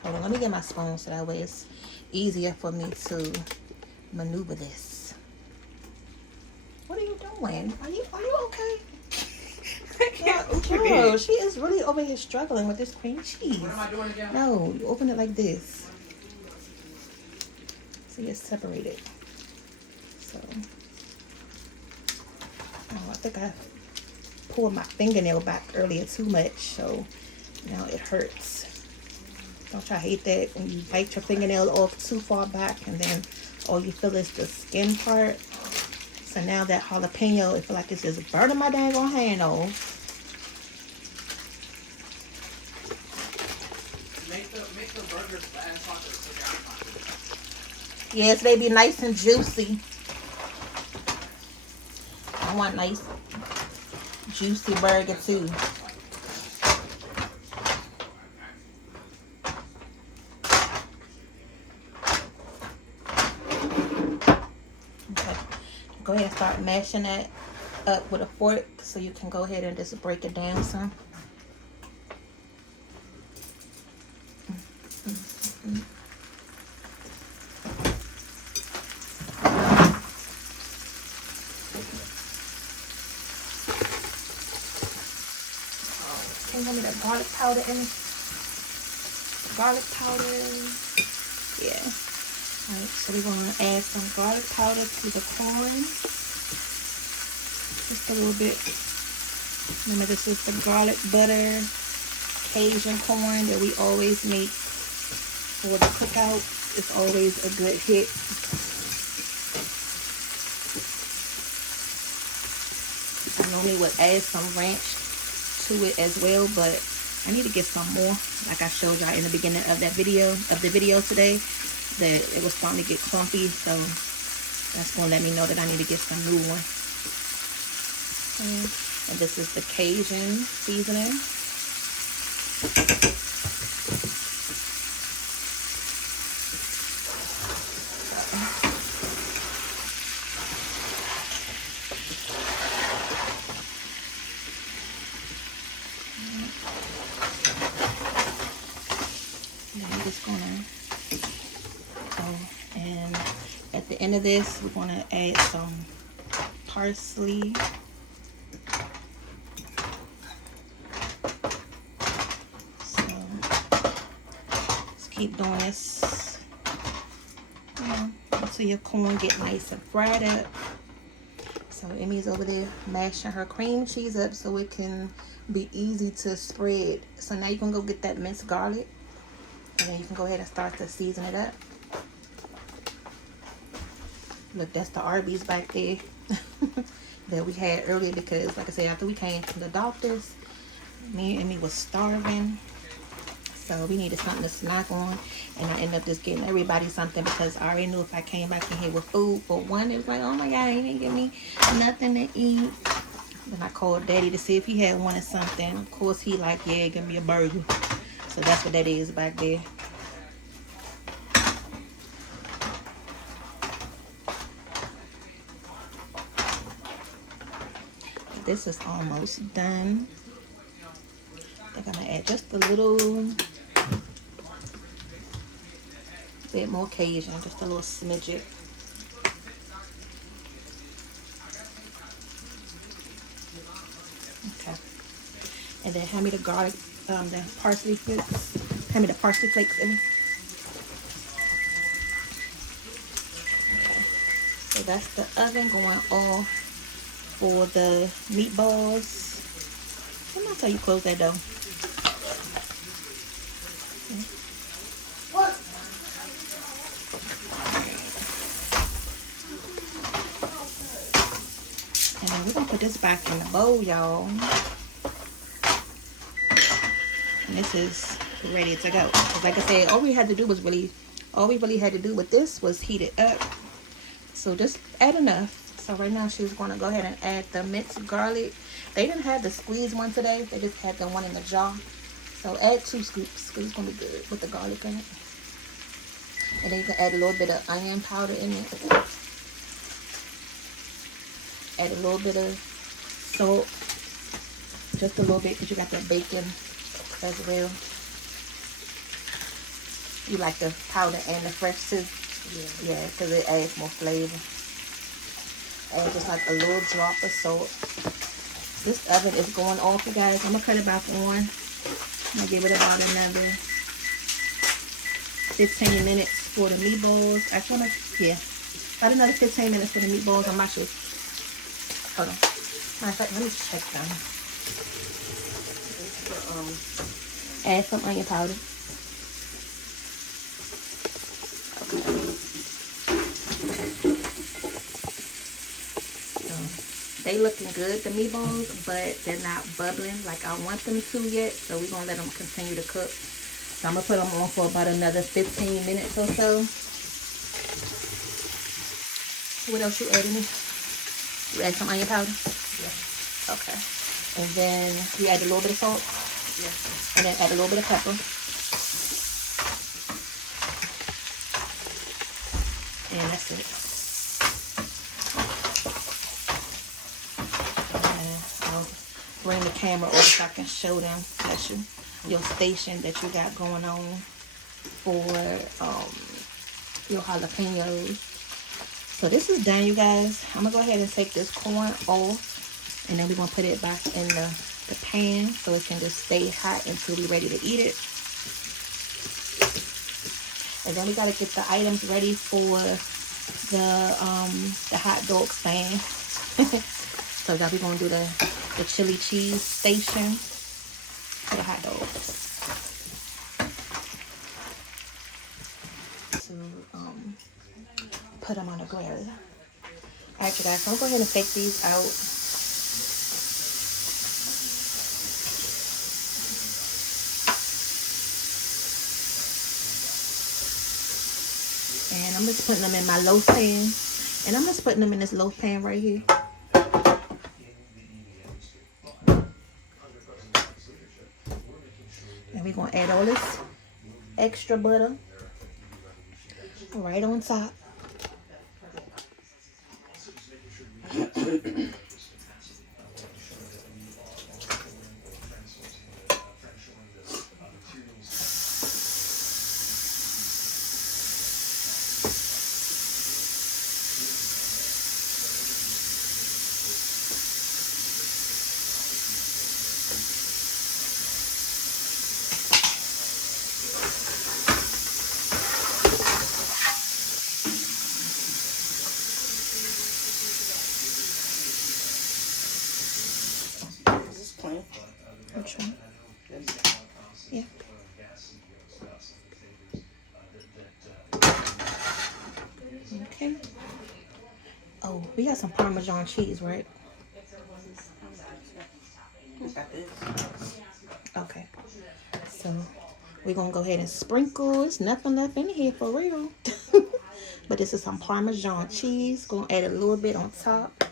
Hold on, let me get my spoon so that way it's easier for me to maneuver this. What are you doing? Are you okay? Girl, she is really over here struggling with this cream cheese. What am I doing again? No, you open it like this. See, it's separated. So, oh, I think I pulled my fingernail back earlier too much, so now it hurts. Don't y'all hate that when you bite your fingernail off too far back and then all you feel is the skin part? So now that jalapeno, I feel like it's just burning my dang on hand off. Make the burgers and tacos so down. Yes, they be nice and juicy. I want nice, juicy burger too. Okay. Go ahead and start mashing that up with a fork so you can go ahead and just break it down some. Can you give me that garlic powder in? Garlic powder. Yeah. Alright, so we're going to add some garlic powder to the corn. Just a little bit. Remember, this is the garlic butter Cajun corn that we always make for the cookout. It's always a good hit. I normally would add some ranch to it as well, but I need to get some more. Like I showed y'all in the beginning of that video, today, that it was starting to get clumpy, so that's going to let me know that I need to get some new one. And this is the Cajun seasoning. I'm just gonna go, and at the end of this, we're gonna add some parsley. So just keep doing this, until your corn get nice and fried up. So Emmy's over there mashing her cream cheese up so it can be easy to spread. So now you can go get that minced garlic, and then you can go ahead and start to season it up. Look, that's the Arby's back there that we had earlier, because like I said, after we came from the doctors, me and Emmy was starving. So So we needed something to snack on, and I ended up just getting everybody something because I already knew if I came back in here with food for one, it was like, oh my God, he didn't give me nothing to eat. Then I called Daddy to see if he had wanted something. Of course, he like, yeah, give me a burger. So that's what that is back there. This is almost done. I think I'm gonna add just a little bit more Cajun, just a little smidget. Okay. And then hand me the garlic, the parsley flakes. Hand me the parsley flakes. Okay. So that's the oven going off for the meatballs. I'm not tell you close that door. What? And then we're gonna put this back in the bowl, y'all. And this is ready to go. Because like I said, all we really had to do with this was heat it up. So just add enough. So right now she's gonna go ahead and add the minced garlic. They didn't have the squeeze one today. They just had the one in the jar. So add 2 scoops because it's gonna be good with the garlic in it. And then you can add a little bit of onion powder in it. Add a little bit of salt. Just a little bit because you got that bacon as well. You like the powder and the fresh too? Yeah, because it adds more flavor. Add just like a little drop of salt. This oven is going off, you guys. I'm going to cut it back on. I'm going to give it about another 15 minutes for the meatballs. About another 15 minutes for the meatballs. I'm not sure. Hold on. Matter of fact, let me check them. Add some onion powder. They looking good, the meatballs, but they're not bubbling like I want them to yet. So we're going to let them continue to cook. So I'm going to put them on for about another 15 minutes or so. What else you adding in? You add some onion powder? Yeah. Okay. And then you add a little bit of salt? Yeah. And then add a little bit of pepper. And that's it. Bring the camera over so I can show them your station that you got going on for your jalapenos. So this is done, you guys. I'm gonna go ahead and take this corn off, and then we're gonna put it back in the pan so it can just stay hot until we're ready to eat it. And then we gotta get the items ready for the hot dog stand. So now we're gonna do the chili cheese station for the hot dogs. So put them on the grill. Alright, you guys, so I'm gonna go ahead and take these out. And I'm just putting them in my loaf pan. And I'm just putting them in this loaf pan right here. And we're going to add all this extra butter right on top. Sure. Yeah. Okay. Oh, we got some Parmesan cheese, right? Okay. So We're gonna go ahead and sprinkle. There's nothing left in here for real. But this is some Parmesan cheese. Gonna add a little bit on top.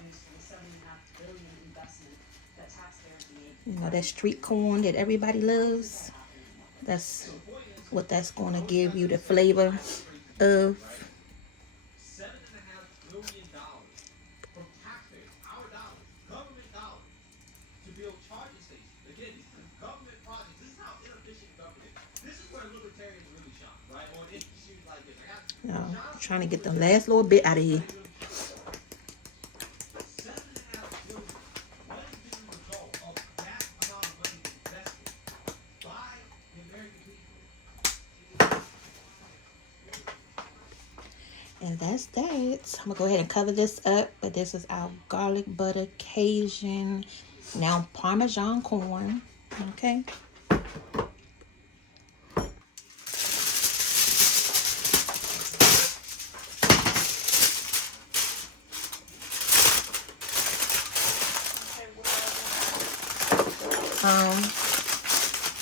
You know, that street corn that everybody loves. That's what that's gonna give you the flavor of. Now, I'm trying to get the last little bit out of here. And that's that. I'm gonna go ahead and cover this up. But this is our garlic butter Cajun, now Parmesan corn. Okay.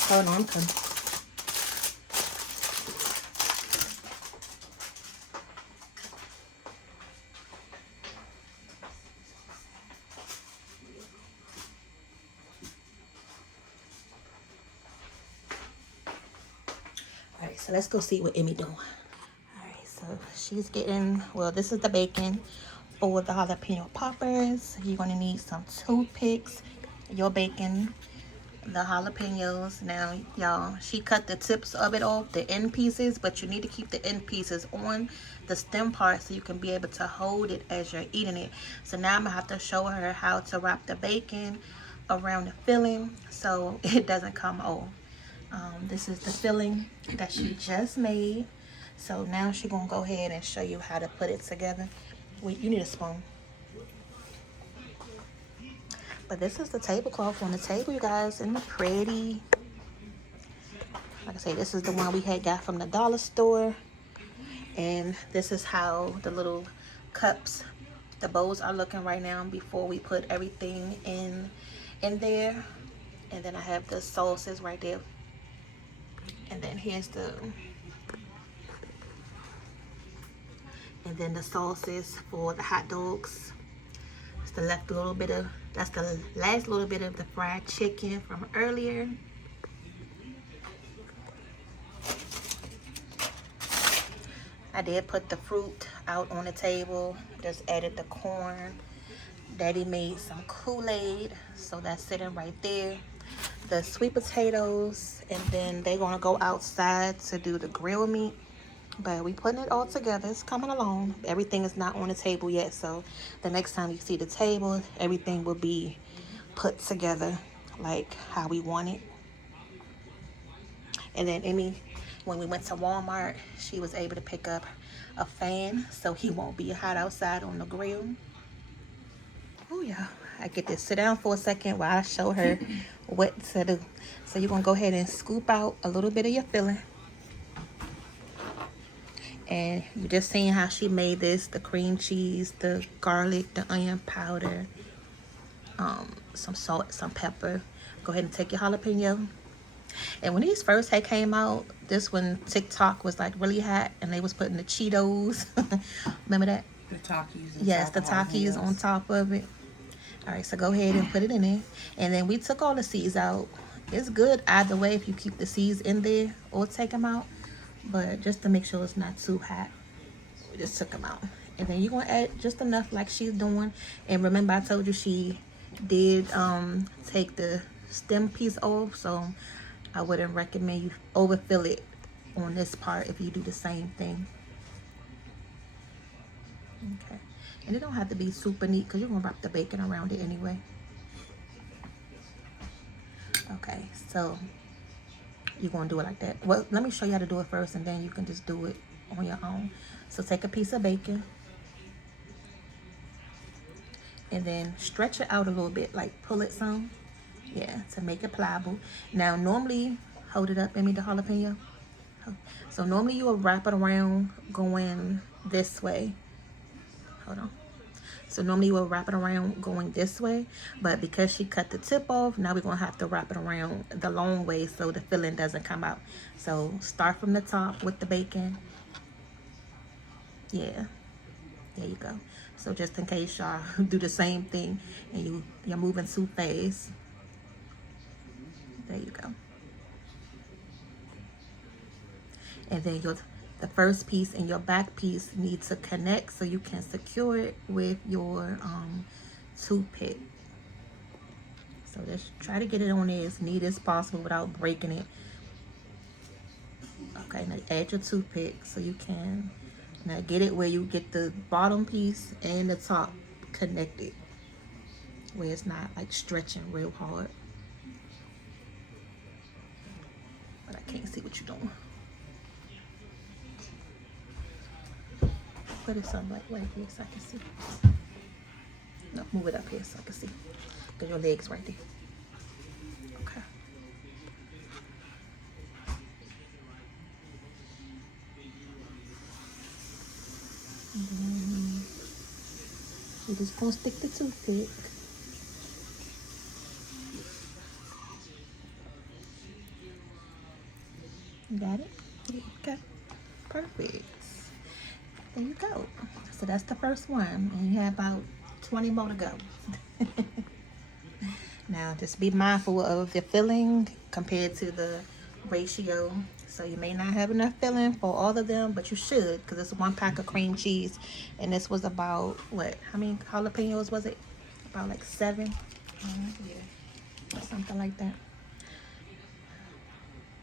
Hold on, I'm coming. Alright, so let's go see what Emmy doing. Alright, so she's getting, well, this is the bacon for the jalapeno poppers. You're gonna need some toothpicks, your bacon, the jalapenos. Now, y'all, she cut the tips of it off, the end pieces, but you need to keep the end pieces on the stem part so you can be able to hold it as you're eating it. So now I'm gonna have to show her how to wrap the bacon around the filling so it doesn't come off. This is the filling that she just made. So now she's gonna go ahead and show you how to put it together. Wait, you need a spoon. But this is the tablecloth on the table, you guys. Isn't it pretty? Like I say, this is the one we had got from the dollar store. And this is how the little cups, the bowls are looking right now before we put everything in there. And then I have the sauces right there. And then here's and then the sauces for the hot dogs. It's the left little bit of, that's the last little bit of the fried chicken from earlier. I did put the fruit out on the table. Just added the corn. Daddy made some Kool-Aid, so that's sitting right there. The sweet potatoes, and then they're gonna go outside to do the grill meat. But we putting it all together. It's coming along. Everything is not on the table yet, so the next time you see the table, everything will be put together like how we want it. And then Emmy, when we went to Walmart, she was able to pick up a fan so he won't be hot outside on the grill. Oh yeah, I get to sit down for a second while I show her what to do. So you're gonna go ahead and scoop out a little bit of your filling. And you just seeing how she made this, the cream cheese, the garlic, the onion powder, some salt, some pepper. Go ahead and take your jalapeno. And when these first had came out, this when TikTok was like really hot and they was putting the Cheetos. Remember that? The Takis. Yes, the Takis on top of it. All right, so go ahead and put it in there. And then we took all the seeds out. It's good either way if you keep the seeds in there or take them out. But just to make sure it's not too hot, we just took them out. And then you're going to add just enough like she's doing. And remember, I told you she did take the stem piece off. So I wouldn't recommend you overfill it on this part if you do the same thing. Okay. And it don't have to be super neat because you're going to wrap the bacon around it anyway. Okay, so you're going to do it like that. Well, let me show you how to do it first and then you can just do it on your own. So take a piece of bacon and then stretch it out a little bit, like pull it some. Yeah, to make it pliable. Now, normally, hold it up, Emmy, the jalapeno. So normally you will wrap it around going this way. Hold on. So normally we'll wrap it around going this way, but because she cut the tip off, now we're gonna have to wrap it around the long way so the filling doesn't come out. So start from the top with the bacon. Yeah, there you go. So just in case y'all do the same thing and you're moving too fast, there you go. And then the first piece and your back piece need to connect so you can secure it with your toothpick. So just try to get it on there as neat as possible without breaking it. Okay, now add your toothpick so you can now get it where you get the bottom piece and the top connected, where it's not like stretching real hard. But I can't see what you're doing. Put it something like right here so I can see. No, move it up here so I can see. Because your leg's right there. Okay. You're just gonna stick the toothpick. You got it? Okay. Perfect. There you go. So that's the first one. And you have about 20 more to go. Now just be mindful of the filling compared to the ratio. So you may not have enough filling for all of them, but you should, because it's 1 pack of cream cheese. And this was about, what, how many jalapenos was it? About like 7? Yeah. Or something like that.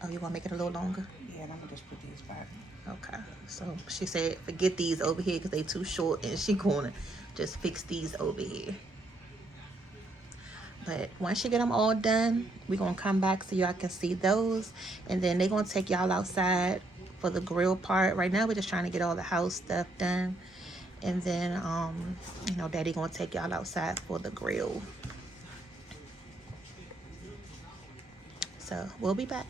Oh, you want to make it a little longer? Yeah, and I'm gonna just put these back. Okay. So she said, forget these over here because they too short, and she gonna just fix these over here. But once you get them all done, we're going to come back so y'all can see those. And then they're going to take y'all outside for the grill part. Right now, we're just trying to get all the house stuff done. And then, you know, Daddy going to take y'all outside for the grill. So, we'll be back.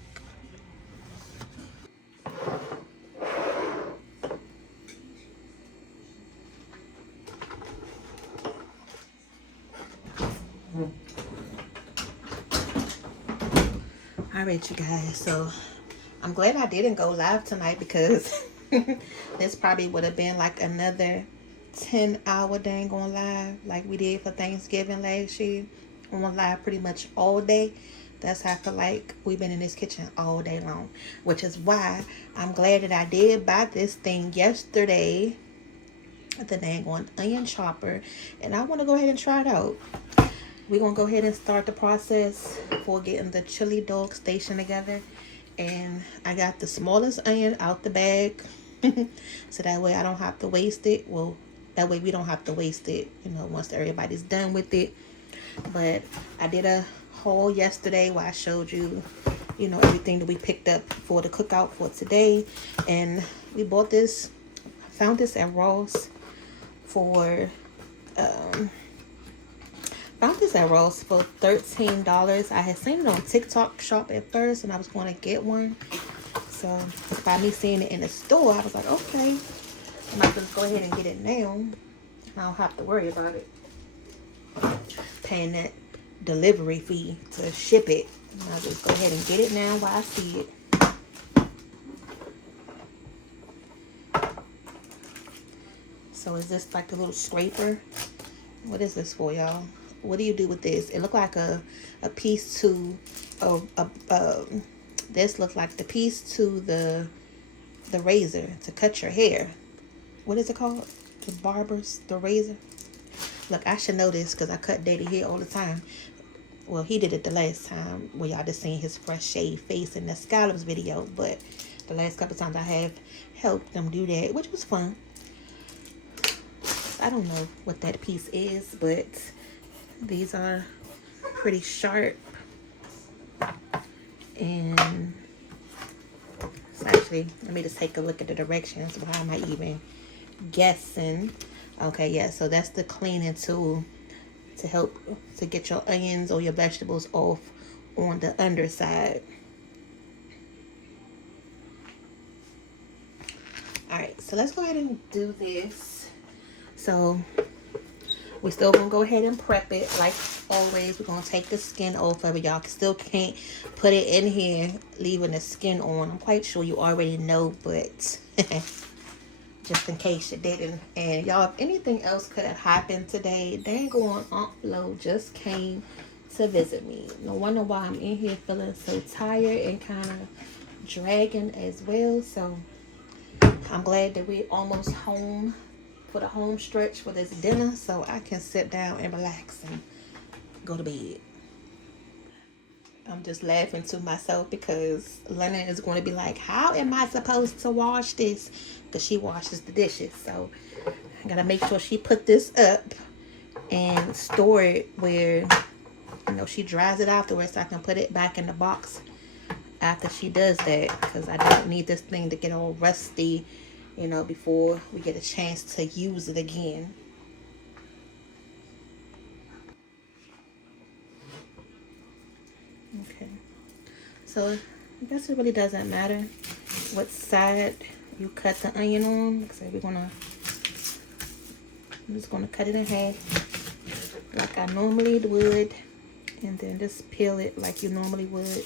All right, you guys. So, I'm glad I didn't go live tonight because this probably would have been like another 10-hour dang on live like we did for Thanksgiving last year. We went live pretty much all day. That's how I feel like we've been in this kitchen all day long, which is why I'm glad that I did buy this thing yesterday, the dang on onion chopper, and I want to go ahead and try it out. We're going to go ahead and start the process for getting the chili dog station together. And I got the smallest onion out the bag. So that way I don't have to waste it. Well, that way we don't have to waste it, you know, once everybody's done with it. But I did a haul yesterday where I showed you, you know, everything that we picked up for the cookout for today. And we bought this, found this at Ross for, $13. I had seen it on TikTok shop at first and I was going to get one. So by me seeing it in the store, I was like, okay, I might just go ahead and get it now. I don't have to worry about it paying that delivery fee to ship it. I'll just go ahead and get it now while I see it. So is this like a little scraper? What is this for, y'all? What do you do with this? It looked like a piece to this looked like the piece to the razor to cut your hair. What is it called? The razor. Look, I should know this because I cut Daddy hair all the time. Well, he did it the last time where y'all just seen his fresh shaved face in the scallops video, but the last couple times I have helped them do that, which was fun. I don't know what that piece is, but these are pretty sharp. And so actually, let me just take a look at the directions. Why am I even guessing? Okay, yeah, so that's the cleaning tool to help to get your onions or your vegetables off on the underside. All right, so let's go ahead and do this. So We're still gonna go ahead and prep it like always. We're gonna take the skin off of it. Y'all still can't put it in here leaving the skin on. I'm quite sure you already know, but just in case you didn't. And y'all, if anything else could have happened today, dang on Aunt Flo just came to visit me. No wonder why I'm in here feeling so tired and kind of dragging as well. So I'm glad that we're almost home for the home stretch for this dinner, so I can sit down and relax and go to bed. I'm just laughing to myself because Lena is going to be like, how am I supposed to wash this? Because she washes the dishes. So I got to make sure she put this up and store it where, you know, she dries it afterwards so I can put it back in the box after she does that, because I don't need this thing to get all rusty, you know, before we get a chance to use it again. Okay, so I guess it really doesn't matter what side you cut the onion on. So I'm just gonna cut it in half like I normally would, and then just peel it like you normally would.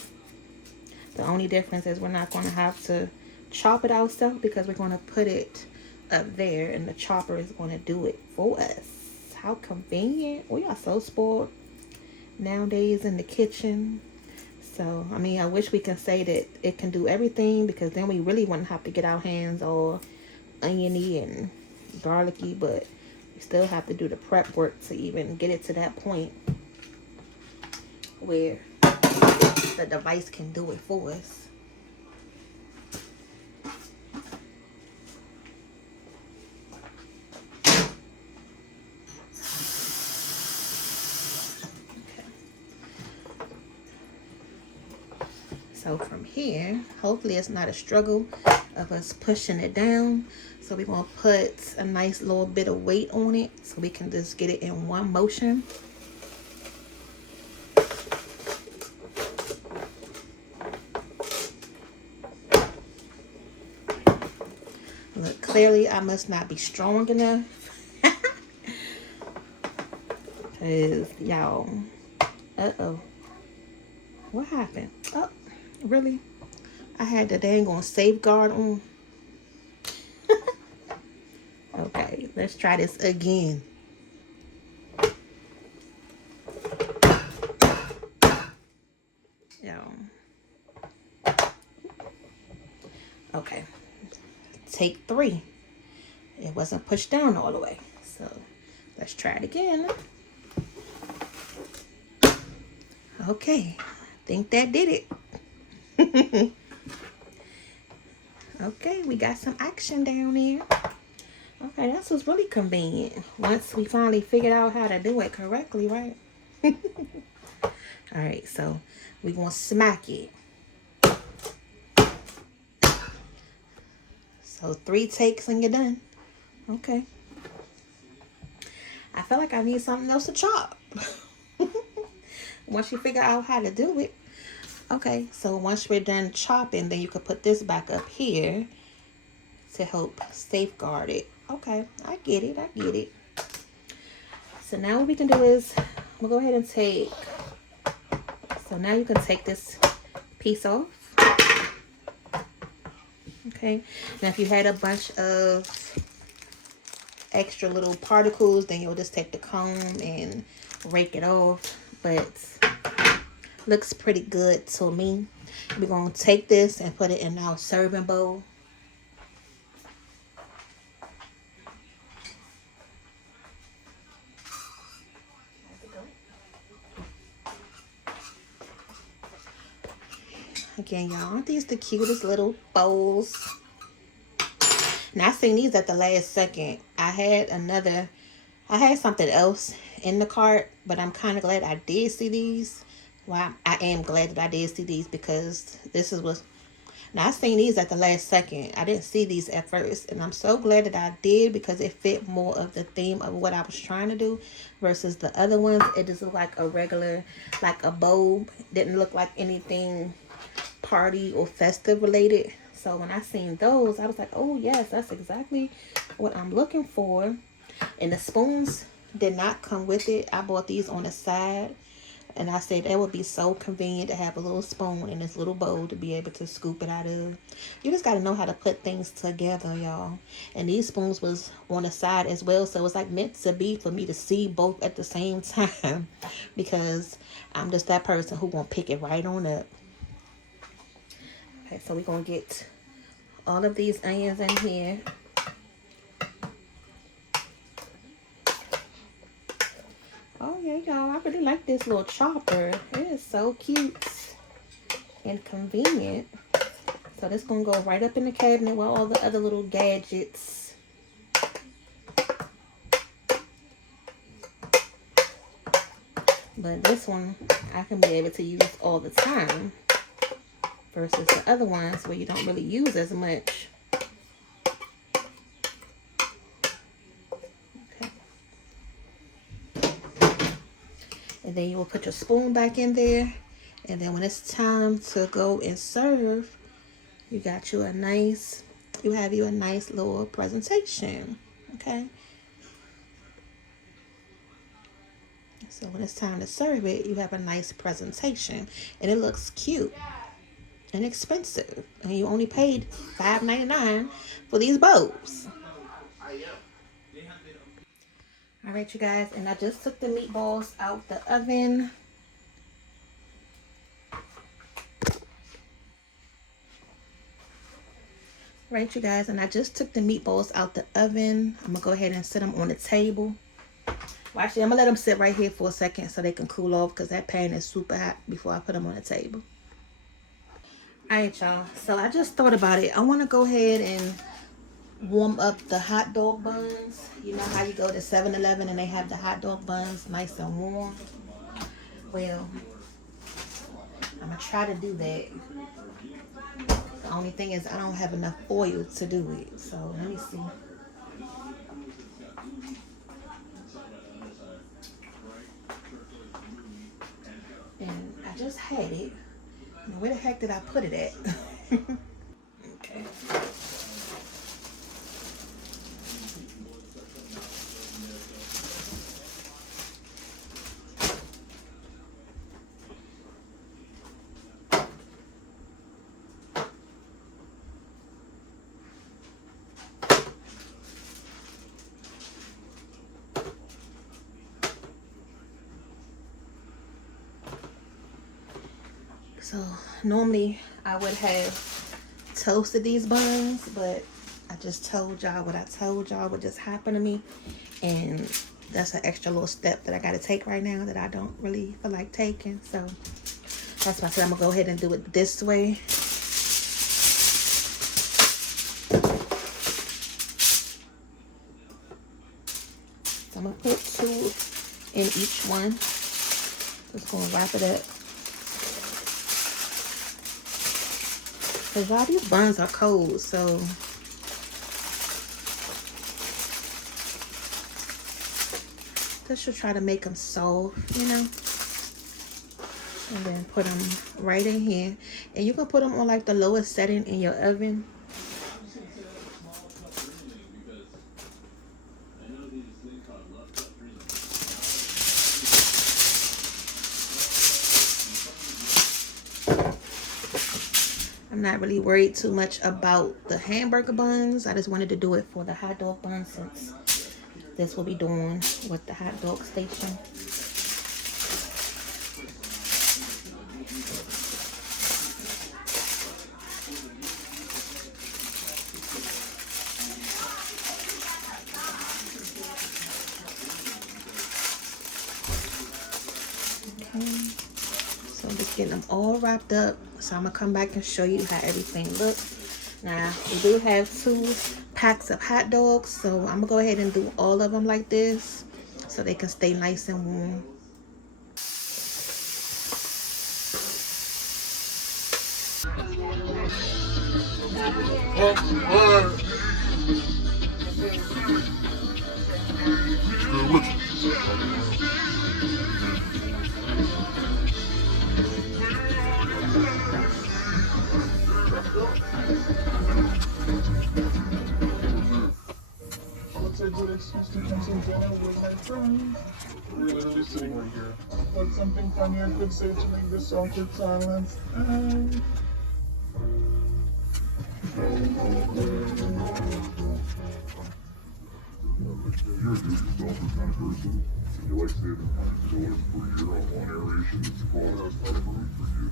The only difference is we're not gonna have to chop it ourselves because we're going to put it up there and the chopper is going to do it for us. How convenient. We are so spoiled nowadays in the kitchen. So I mean, I wish we can say that it can do everything, because then we really wouldn't have to get our hands all oniony and garlicky, but we still have to do the prep work to even get it to that point where the device can do it for us. So from here, hopefully it's not a struggle of us pushing it down. So we're going to put a nice little bit of weight on it so we can just get it in one motion. Look, clearly I must not be strong enough. Because, y'all, uh-oh. What happened? Oh. Really? I had the dang on safeguard on. Okay, let's try this again. Okay. Take 3. It wasn't pushed down all the way. So let's try it again. Okay. I think that did it. Okay, we got some action down there. Okay, that's what's really convenient. Once we finally figured out how to do it correctly, right? Alright, so we're going to smack it. So 3 takes and you're done. Okay. I feel like I need something else to chop. Once you figure out how to do it. Okay, so once we're done chopping, then you could put this back up here to help safeguard it. Okay, I get it, I get it. So now what we can do is, we'll go ahead and take, so now you can take this piece off. Okay, now if you had a bunch of extra little particles, then you'll just take the comb and rake it off. But looks pretty good to me. We're going to take this and put it in our serving bowl. Again, y'all, aren't these the cutest little bowls? Now, I seen these at the last second. I had something else in the cart, but I'm kind of glad I did see these. Well, I am glad that I did see these, because this is what... Now, I seen these at the last second. I didn't see these at first, and I'm so glad that I did, because it fit more of the theme of what I was trying to do versus the other ones. It just looked like a regular, like a bowl. Didn't look like anything party or festive related. So when I seen those, I was like, oh yes, that's exactly what I'm looking for. And the spoons did not come with it. I bought these on the side. And I said that would be so convenient to have a little spoon in this little bowl to be able to scoop it out of. You just got to know how to put things together, y'all. And these spoons was on the side as well. So it's like meant to be for me to see both at the same time. Because I'm just that person who gonna pick it right on up. Okay, so we're going to get all of these onions in here. Oh yeah, y'all, I really like this little chopper. It is so cute and convenient. So this gonna go right up in the cabinet with all the other little gadgets. But this one, I can be able to use all the time. Versus the other ones where you don't really use as much. And then you will put your spoon back in there. And then when it's time to go and serve, you got you a nice, you have you a nice little presentation. Okay. So when it's time to serve it, you have a nice presentation. And it looks cute and expensive. And you only paid $5.99 for these bowls. Alright, you guys, and I just took the meatballs out the oven. Right, you guys, and I just took the meatballs out the oven. I'm gonna go ahead and set them on the table. Well, actually, I'm gonna let them sit right here for a second so they can cool off because that pan is super hot before I put them on the table. Alright, y'all, so I just thought about it. I want to go ahead and warm up the hot dog buns. You know how you go to 7-Eleven and they have the hot dog buns nice and warm? Well, I'm gonna try to do that. The only thing is I don't have enough oil to do it. So let me see. And I just had it. Now, where the heck did I put it at? Okay. So normally I would have toasted these buns, but I just told y'all what I told y'all what just happened to me, and that's an extra little step that I got to take right now that I don't really feel like taking. So that's why I said I'm gonna go ahead and do it this way. So I'm gonna put 2 in each one. Just gonna wrap it up. Because all these buns are cold, so just should try to make them soft, you know. And then put them right in here. And you can put them on like the lowest setting in your oven. I'm not really worried too much about the hamburger buns. I just wanted to do it for the hot dog buns since this will be doing with the hot dog station. Okay. So I'm just getting them all wrapped up. So I'm gonna come back and show you how everything looks. Now we do have 2 packs of hot dogs, so I'm gonna go ahead and do all of them like this so they can stay nice and warm. just to have some dinner with my friends. We're literally sitting right here. What's something funny I could say to make this awkward silence? You're a do-it-yourselfer kind of person. You like saving $100 per year on one aeration. It's a quality food for you.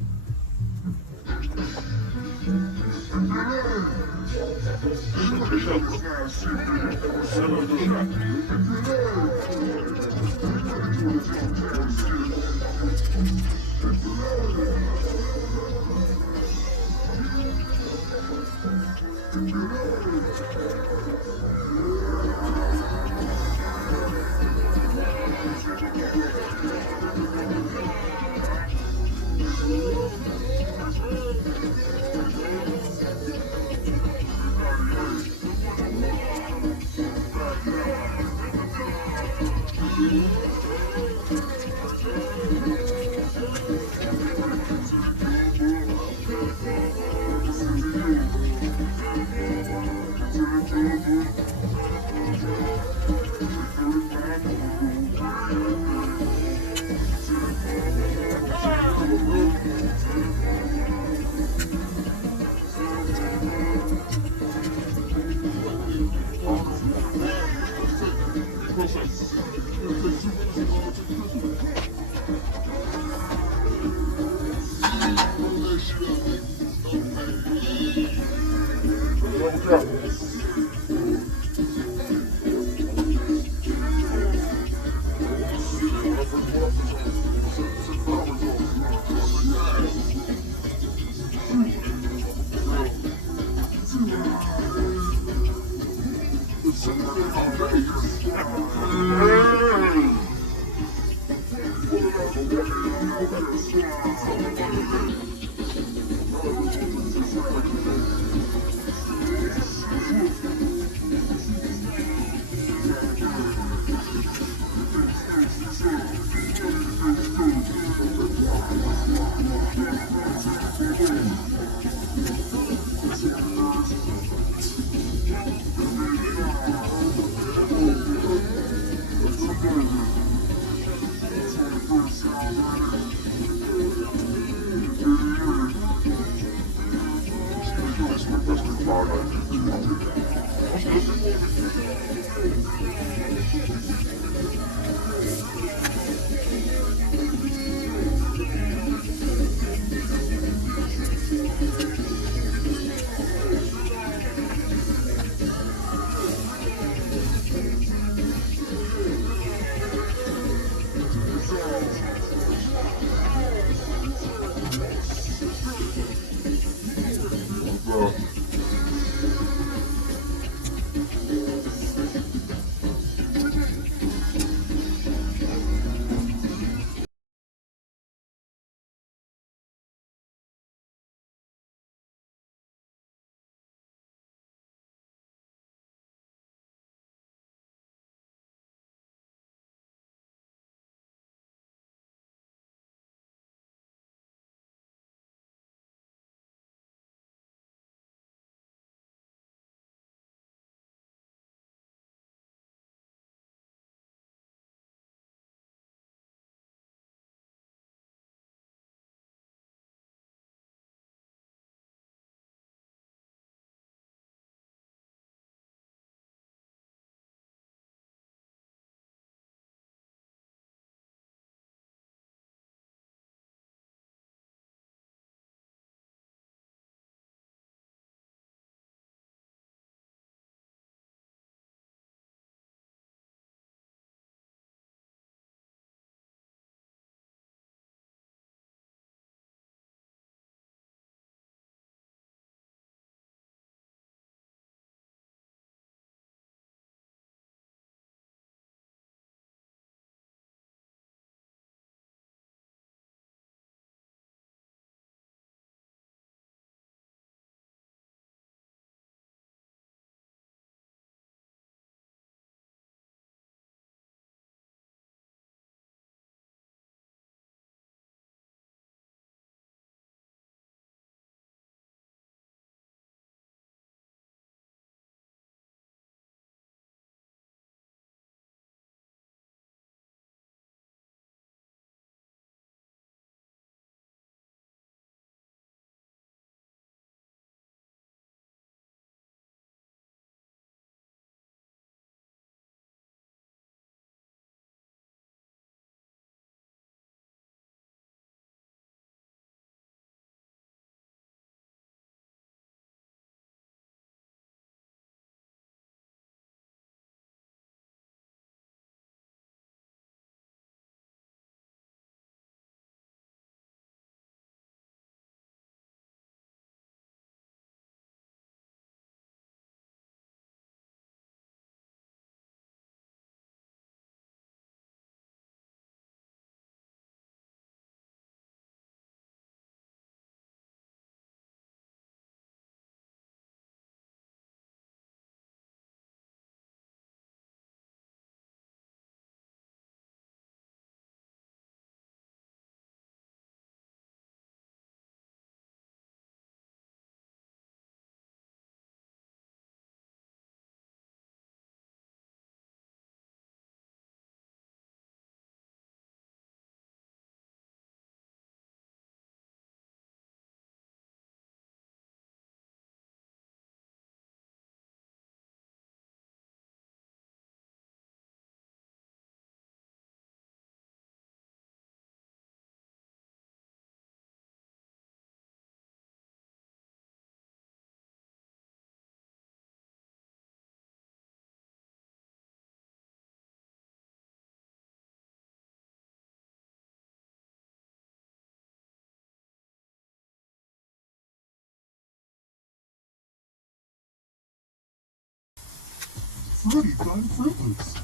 fruity fun Fruit Loops.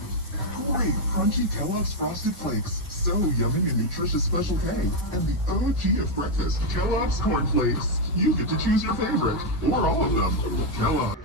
Great crunchy Kellogg's Frosted Flakes. So yummy and nutritious Special K. And the OG of breakfast, Kellogg's Corn Flakes. You get to choose your favorite, or all of them. Kellogg.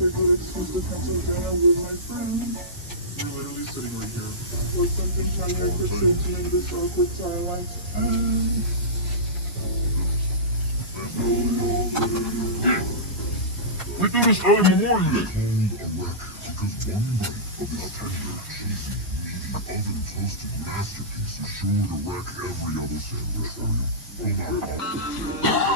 I could excuse the come to dinner with my friend. We're literally sitting right here. Or something funny I could say to make this awkward silence end. We do this early Memorial Day. A wreck because one bite of this tender, cheesy, meaty, oven-toasted masterpiece is sure to wreck every other sandwich for you. Hold on.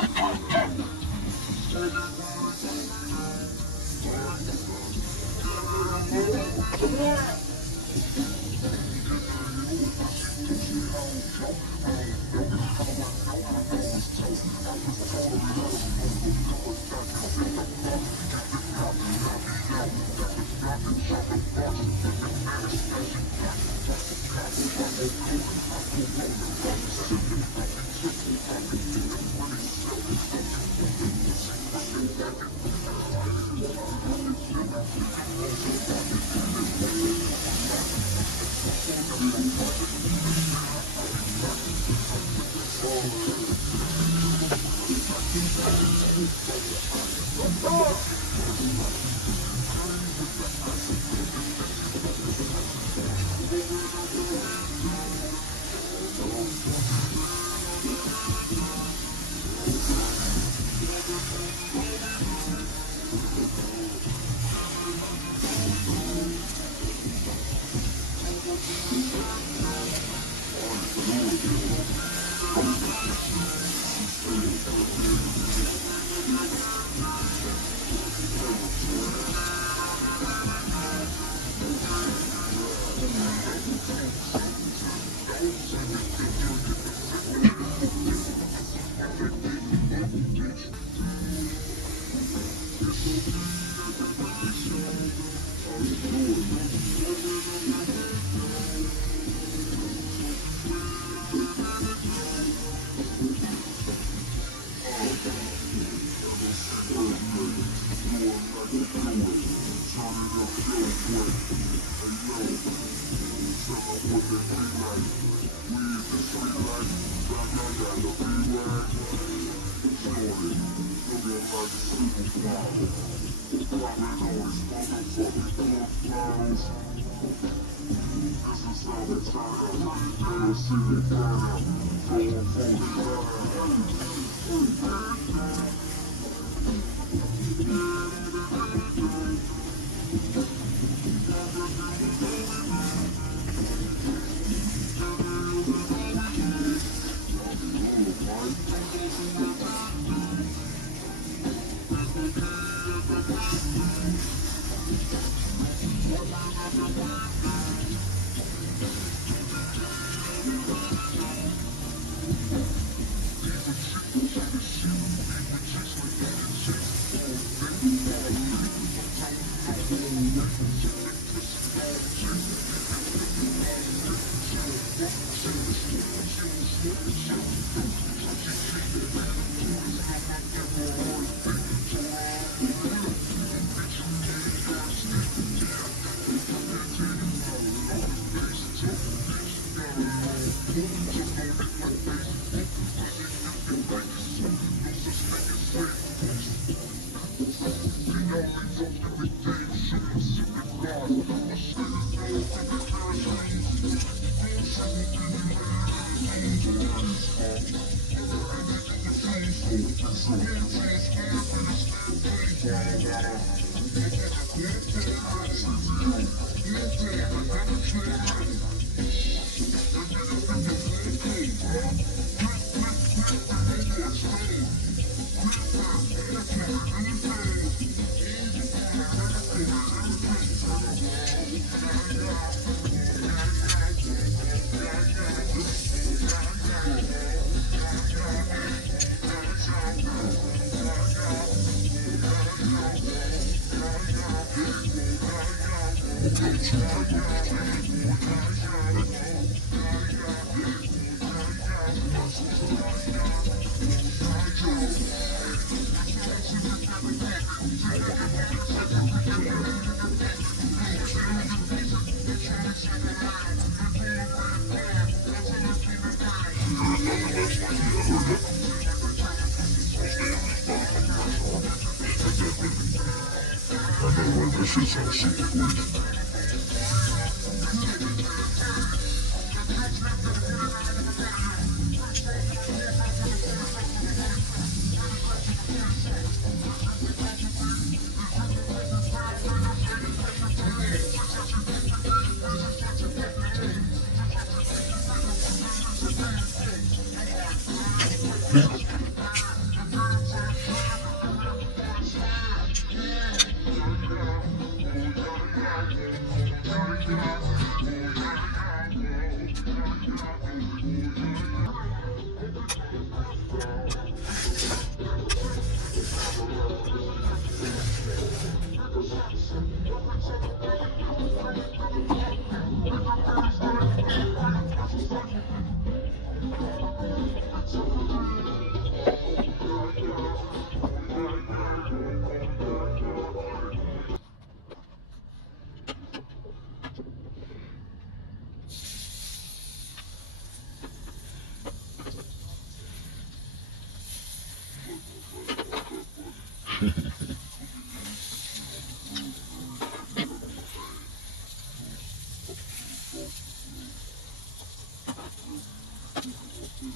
Yeah,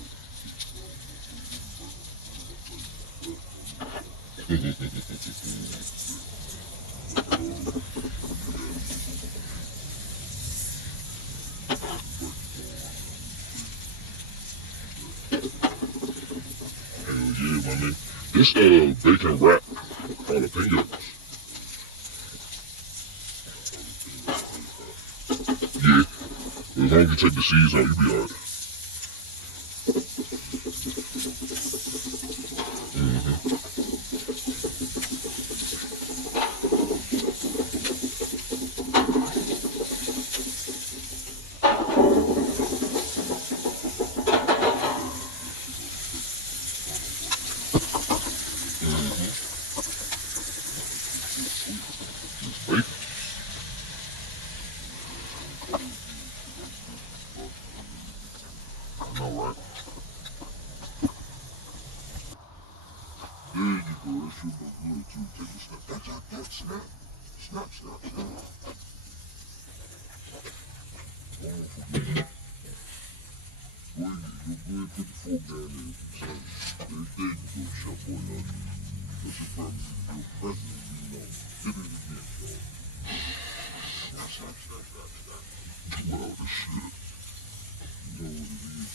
my nigga. This bacon wrap jalapenos. Yeah, as long as you take the seeds out, you be alright. Bacon. I know, right? There you go. That shit look good too. Take a snap. That's out that snap. Snap, snap, snap. Oh, forget it. Go ahead, put the fork down there. There you go, chef boy. That's your purpose. Your presence, you know. Get it again, y'all. Snap, snap, snap, snap, snap. Do all this shit. You know what it is, man.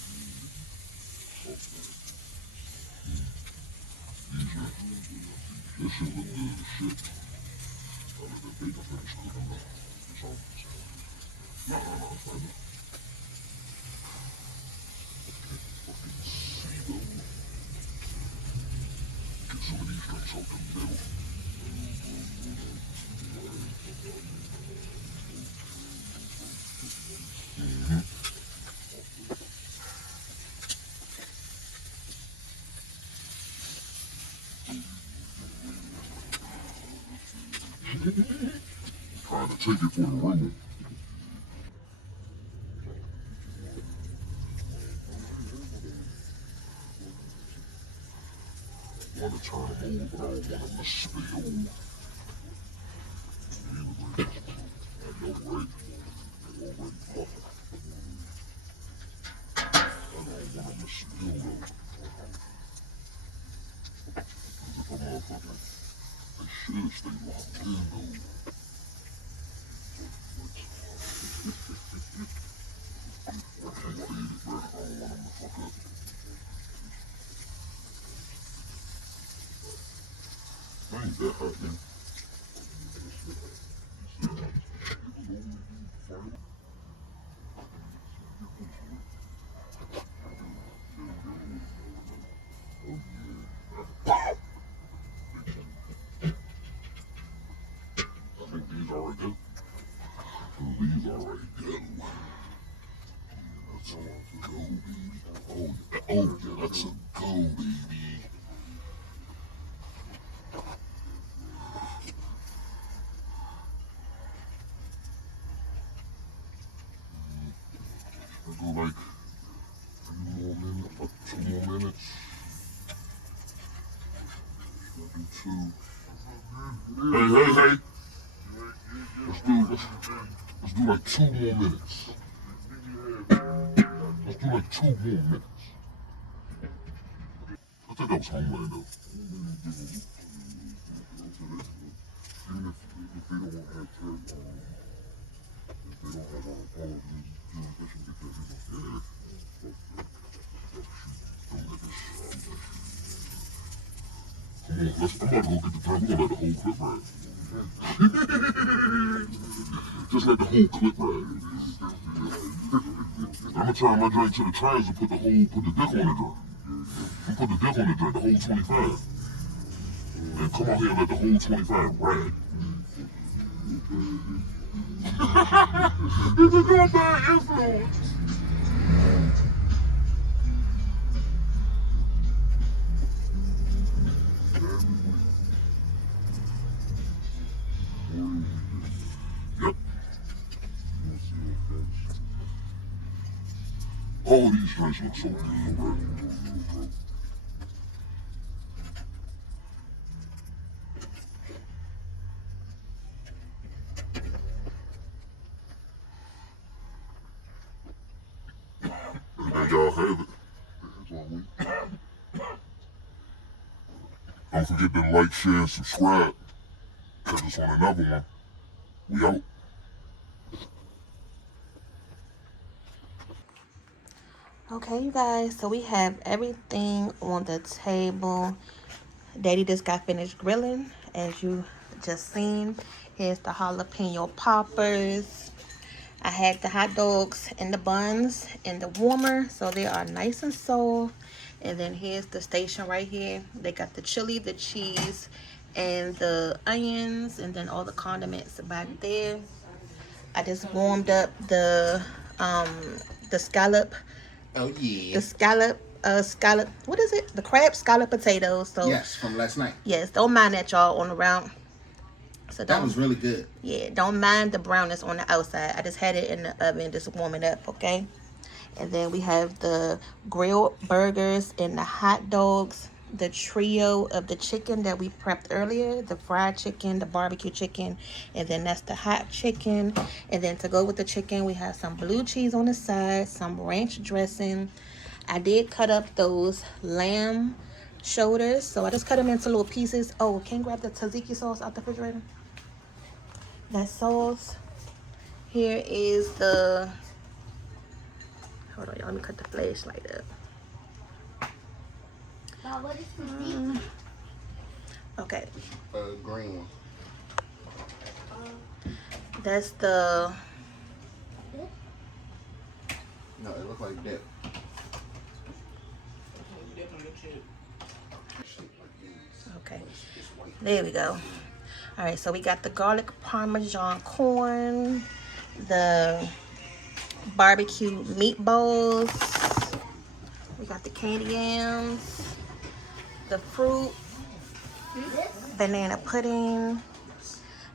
Something. These are, this shit look good as shit. I let that bacon finish cooking though. It's all the same. Nah, it's not enough. Fucking see though. Get some of these drinks out the middle. Trying to take it for the room. Want to turn them over, but I don't want them to spill. Anyway, I know, right? They're already puffing. I don't want them to spill though. Because if a motherfucker, they should stay locked in though. I can't feed it, bro. I don't want them to fuck up. I ain't that hot, man. I think these already go. These already go. That's a go, baby. Oh yeah, that's a go, baby. I'll go like 3 more minutes, like 2 more minutes. I'll do 2. Hey. Let's do like 2 more minutes. Let's do like 2 more minutes. I think that was homeland though. Even if they don't have turf, if they don't have all of these, they should get that. Come on, I'm about to go get the drink. We're gonna let the whole clip ride. Just let the whole clip ride. I'm gonna turn my drink to the trash and put the dick on the drink. You put the dick on the drink, the whole 25. And come on here and let the whole 25 ride. This is your bad influence. Yep. All these drinks look so good, bro. And y'all have it. 1 week. Don't forget to like, share, and subscribe. Catch us on another one. We out. Okay, you guys, so we have everything on the table. Daddy just got finished grilling, as you just seen. Here's the jalapeno poppers. I had the hot dogs and the buns in the warmer, so they are nice and soft. And then here's the station right here. They got the chili, the cheese, and the onions, and then all the condiments back there. I just warmed up the scallop. Oh yeah. The scallop, what is it? The crab scallop potatoes. So Yes, from last night. yes, don't mind that, y'all, on the round. So That was really good. yeah, don't mind the brownness on the outside. I just had it in the oven, just warm it up, okay? And then we have the grilled burgers and the hot dogs, the trio of the chicken that we prepped earlier, the fried chicken, the barbecue chicken, and then that's the hot chicken. And then to go with the chicken, we have some blue cheese on the side, some ranch dressing. I did cut up those lamb shoulders, so I just cut them into little pieces. Oh, can you grab the tzatziki sauce out the refrigerator? That sauce. Here is the, hold on, y'all, let me cut the flashlight up. What is the Okay, Green one. that's the, No, it looked like dip. okay, there we go. All right, so we got the garlic parmesan corn, the barbecue meatballs, we got the candy yams, the fruit, banana pudding.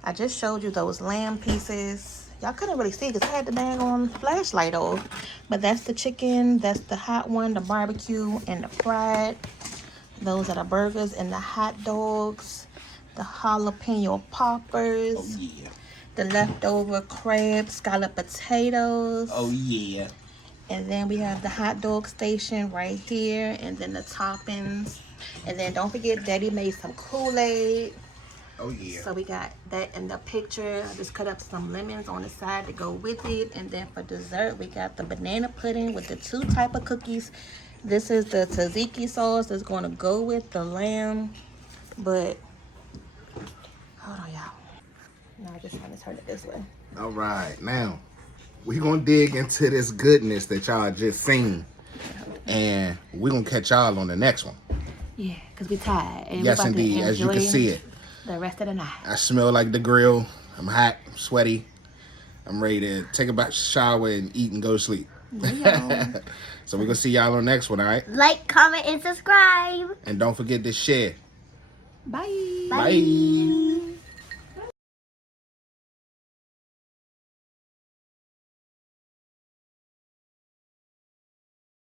I just showed you those lamb pieces. Y'all couldn't really see because I had the dang on flashlight off. But that's the chicken, that's the hot one, the barbecue, and the fried. Those are the burgers and the hot dogs, the jalapeno poppers, Oh yeah. the leftover crab scallop potatoes. Oh yeah. And then we have the hot dog station right here, and then the toppings. And then don't forget, Daddy made some Kool-Aid. Oh yeah. So we got that in the picture. I just cut up some lemons on the side to go with it. And then for dessert, we got the banana pudding with the 2 type of cookies. This is the tzatziki sauce that's going to go with the lamb. But, hold on, y'all. No, I just want to turn it this way. All right, now we're gonna dig into this goodness that y'all just seen, and we're gonna catch y'all on the next one. Yeah, because we're tired. And Yes, we're about to indeed, as you can enjoy see it. the rest of the night. I smell like the grill. I'm hot, sweaty. I'm ready to take a bath, shower, and eat and go to sleep. So we're gonna see y'all on the next one, all right? like, comment, and subscribe. And don't forget to share. Bye. Bye.